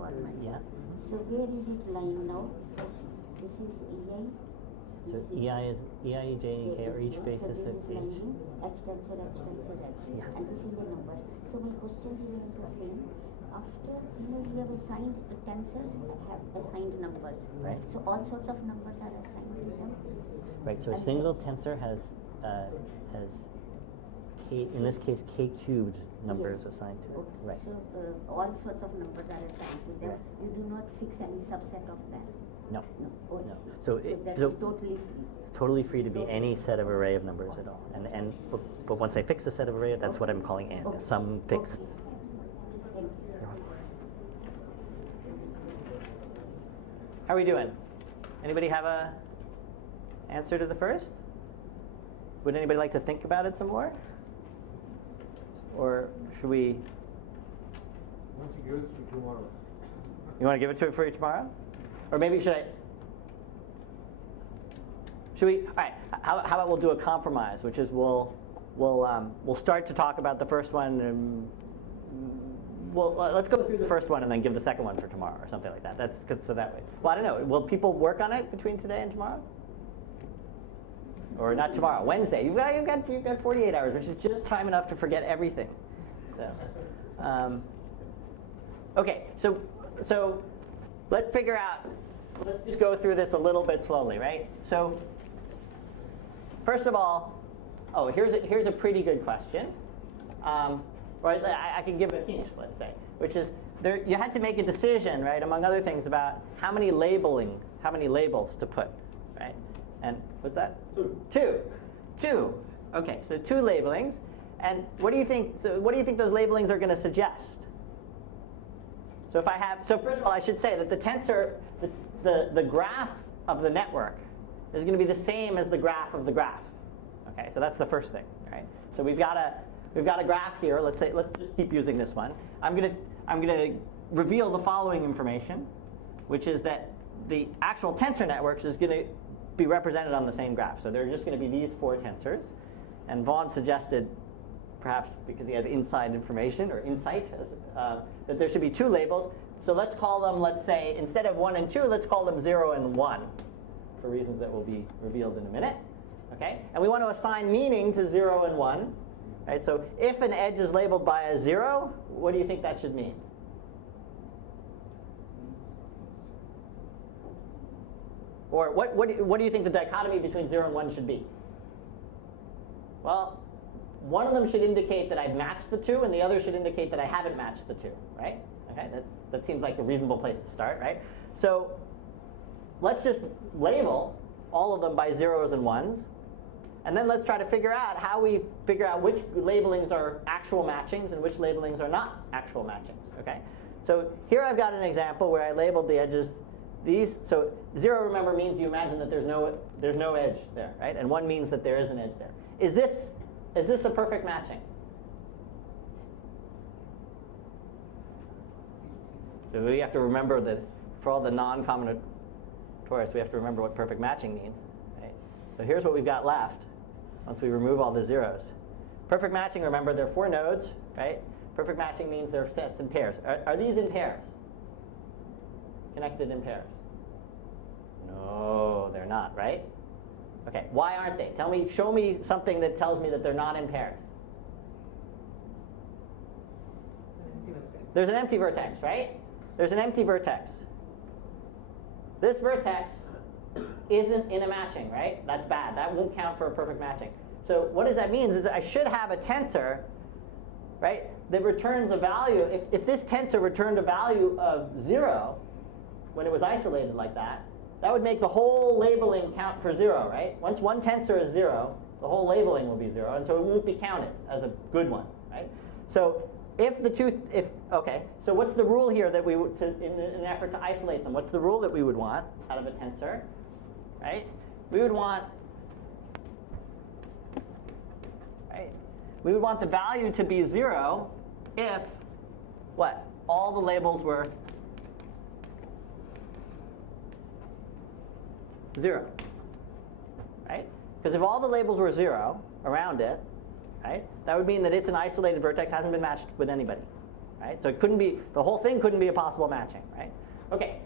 format. Yeah. So where is it lying now? This is ei. So ei is ei, j, and k are each basis so of this is each. lying h tensor, h tensor, h, Yes. and this is the number. So my question here is the same. After you have assigned tensors have assigned numbers. Right. So all sorts of numbers are assigned to them. Right. So a And single tensor has k. In this case, k cubed numbers Yes. assigned to it. Okay. Right. So all sorts of numbers are assigned to them. Right. You do not fix any subset of that. No. No. Oh, No. I see. So that so is totally free. it's totally free to be any set of array of numbers at all. But once I fix a set of array, that's what I'm calling n. Okay. Some fixed. Okay. Thank you. How are we doing? Anybody have a answer to the first? Would anybody like to think about it some more? Or should we? Why don't you give us to tomorrow? You want to give it to it for you tomorrow? Or maybe should I? Should we? All right. How about we'll do a compromise, which is we'll start to talk about the first one, and let's go through the first one and then give the second one for tomorrow or something like that. That's good. So that way. Well, I don't know. Will people work on it between today and tomorrow? Or not tomorrow? Wednesday. You've got 48 hours, which is just time enough to forget everything. So, okay. So let's figure out. Let's just go through this a little bit slowly, right? So first of all, here's a pretty good question. Right, I can give a hint, let's say, which is you had to make a decision, right, among other things, about how many labels to put, right? And what's that? 2. 2. 2. Okay, so 2 labelings. And what do you think? So what do you think those labelings are going to suggest? So if I have, so first of all, I should say that the tensor, the graph of the network is going to be the same as the graph of the graph. Okay, so that's the first thing, right? So we've got a graph here. Let's just keep using this one. I'm going to reveal the following information, which is that the actual tensor networks is going to be represented on the same graph. So there are just going to be these 4 tensors. And Vaughan suggested, perhaps because he has inside information or insight, that there should be 2 labels. So let's call them, let's say, instead of 1 and 2, let's call them 0 and 1, for reasons that will be revealed in a minute. Okay? And we want to assign meaning to 0 and 1. Right? So if an edge is labeled by a 0, what do you think that should mean? Or what do you think the dichotomy between 0 and 1 should be? Well, one of them should indicate that I've matched the 2, and the other should indicate that I haven't matched the 2, right? Okay, that seems like a reasonable place to start, right? So let's just label all of them by 0s and 1s, and then let's try to figure out how we figure out which labelings are actual matchings and which labelings are not actual matchings, okay? So here I've got an example where I labeled the edges these. So 0, remember, means you imagine that there's no edge there, right? And 1 means that there is an edge there. Is this a perfect matching? So we have to remember that for all the non-combinatorics, we have to remember what perfect matching means. Right? So here's what we've got left once we remove all the zeros. Perfect matching, remember, there are 4 nodes, right? Perfect matching means they're sets in pairs. Are these in pairs? Connected in pairs? No, they're not, right? Okay, why aren't they? Show me something that tells me that they're not in pairs. There's an empty vertex, right? There's an empty vertex. This vertex isn't in a matching, right? That's bad. That won't count for a perfect matching. So what does that mean is that I should have a tensor, right, that returns a value. If this tensor returned a value of 0 when it was isolated like that, that would make the whole labeling count for 0, right? Once one tensor is 0, the whole labeling will be 0, and so it won't be counted as a good one, right? So so what's the rule here that we would, in an effort to isolate them? What's the rule that we would want out of a tensor, right? We would want the value to be 0 if what? All the labels were 0, right? Because if all the labels were 0 around it, right, that would mean that it's an isolated vertex, hasn't been matched with anybody, right? So it couldn't be, the whole thing couldn't be a possible matching, right? Okay.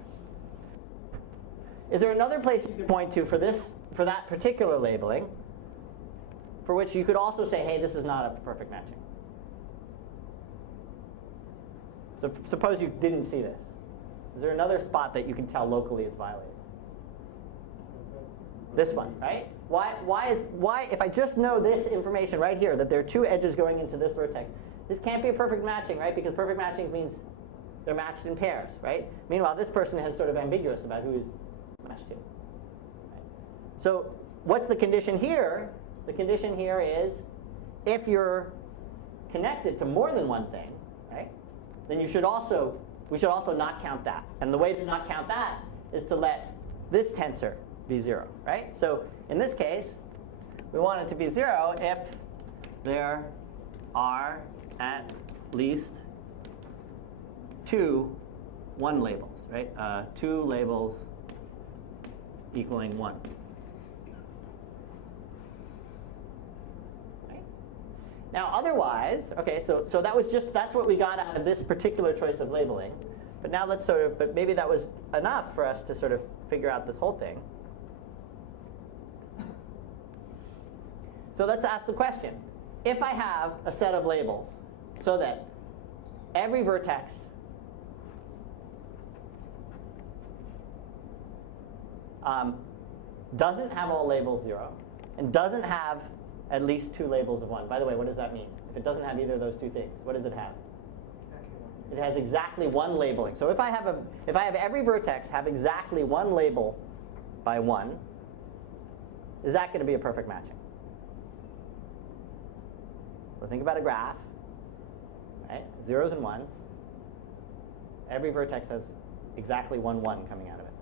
Is there another place you could point to for that particular labeling, for which you could also say, hey, this is not a perfect matching? So suppose you didn't see this. Is there another spot that you can tell locally it's violated? This one, right? Why, if I just know this information right here, that there are 2 edges going into this vertex, this can't be a perfect matching, right? Because perfect matching means they're matched in pairs, right? Meanwhile, this person is sort of ambiguous about who he's matched to. Right? So what's the condition here? The condition here is if you're connected to more than one thing, right, then we should also not count that. And the way to not count that is to let this tensor be 0, right? So in this case, we want it to be 0 if there are at least 2 1 labels, right? 2 labels equaling 1. Right? Now otherwise, okay, so that's what we got out of this particular choice of labeling. But now but maybe that was enough for us to sort of figure out this whole thing. So let's ask the question. If I have a set of labels so that every vertex doesn't have all labels 0 and doesn't have at least 2 labels of 1. By the way, what does that mean? If it doesn't have either of those 2 things, what does it have? It has exactly 1 labeling. So if I have every vertex have exactly 1 label by 1, is that going to be a perfect matching? So think about a graph, right? Zeros and ones. Every vertex has exactly one coming out of it.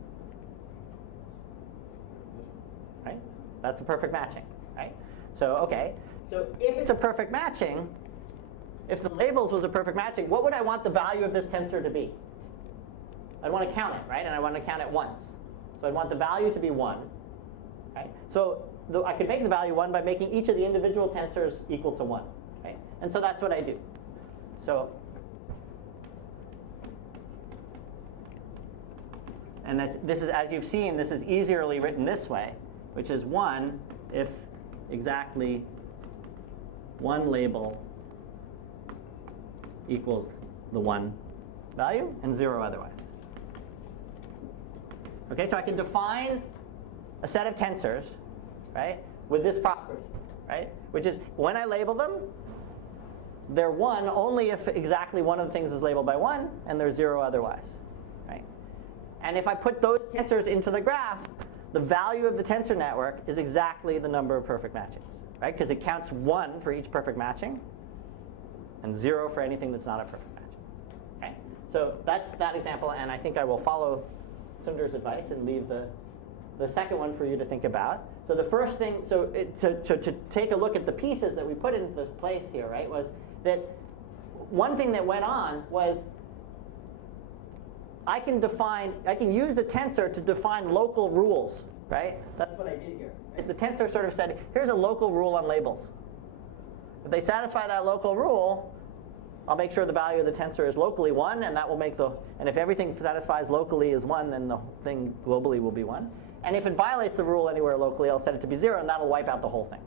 Right? That's a perfect matching, right? So, okay. So if it's a perfect matching, if the labels was a perfect matching, what would I want the value of this tensor to be? I'd want to count it, right? And I want to count it once. So I'd want the value to be 1, right? So I could make the value 1 by making each of the individual tensors equal to 1, right? And so that's what I do. So, and this is, as you've seen, this is easily written this way, which is 1 if exactly one label equals the 1 value and 0 otherwise. Okay, so I can define a set of tensors, right, with this property, right, which is when I label them, they're 1 only if exactly one of the things is labeled by 1, and they're 0 otherwise, right? And if I put those tensors into the graph, the value of the tensor network is exactly the number of perfect matchings, right? Because it counts 1 for each perfect matching, and 0 for anything that's not a perfect matching. Okay, so that's that example, and I think I will follow Sundar's advice and leave the second one for you to think about. So the first thing, to take a look at the pieces that we put into this place here, right, was that one thing that went on was I can use the tensor to define local rules, right? That's what I did here. Right? The tensor sort of said, here's a local rule on labels. If they satisfy that local rule, I'll make sure the value of the tensor is locally 1, and that will make and if everything satisfies locally is 1, then the thing globally will be 1. And if it violates the rule anywhere locally, I'll set it to be 0, and that'll wipe out the whole thing.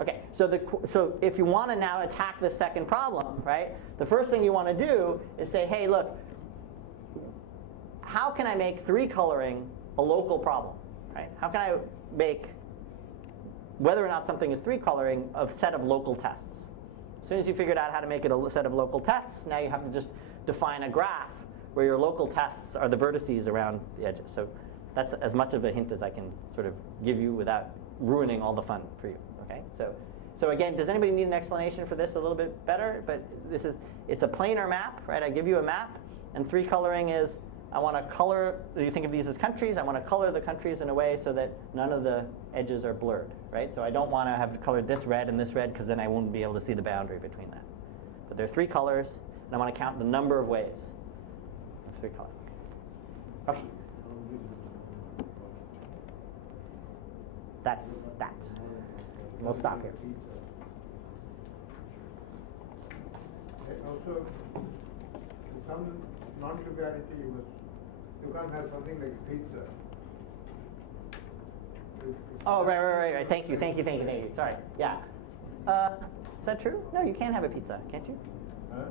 Okay, so if you want to now attack the second problem, right, the first thing you want to do is say, hey, look, how can I make 3 coloring a local problem, right? How can I make whether or not something is 3 coloring a set of local tests? As soon as you figured out how to make it a set of local tests, now you have to just define a graph where your local tests are the vertices around the edges. So that's as much of a hint as I can sort of give you without ruining all the fun for you. Okay? So again, does anybody need an explanation for this a little bit better? But it's a planar map, right? I give you a map, and 3 coloring is I want to color, you think of these as countries, I want to color the countries in a way so that none of the edges are blurred, right? So I don't want to have colored this red and this red because then I won't be able to see the boundary between that. But there are 3 colors, and I want to count the number of ways of 3 colors. Okay. That's that. We'll stop here. Also, some non-triviality you can't have something like pizza. Oh, right. Thank you. Sorry. Yeah. Is that true? No, you can't have a pizza, can't you? Huh?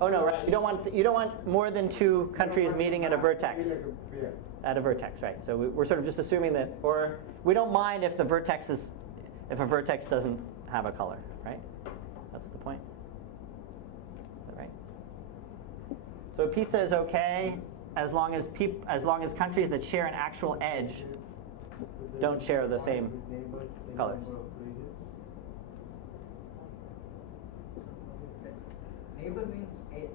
Oh no, right. You don't want more than 2 countries meeting at a vertex. Yeah. At a vertex, right? So we're sort of just assuming that, or we don't mind if a vertex doesn't have a color, right? That's the point. Is that right? So pizza is okay as long as countries that share an actual edge don't share the same colors. Neighbor means edge,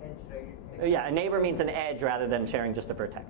right? Yeah, a neighbor means an edge rather than sharing just a vertex.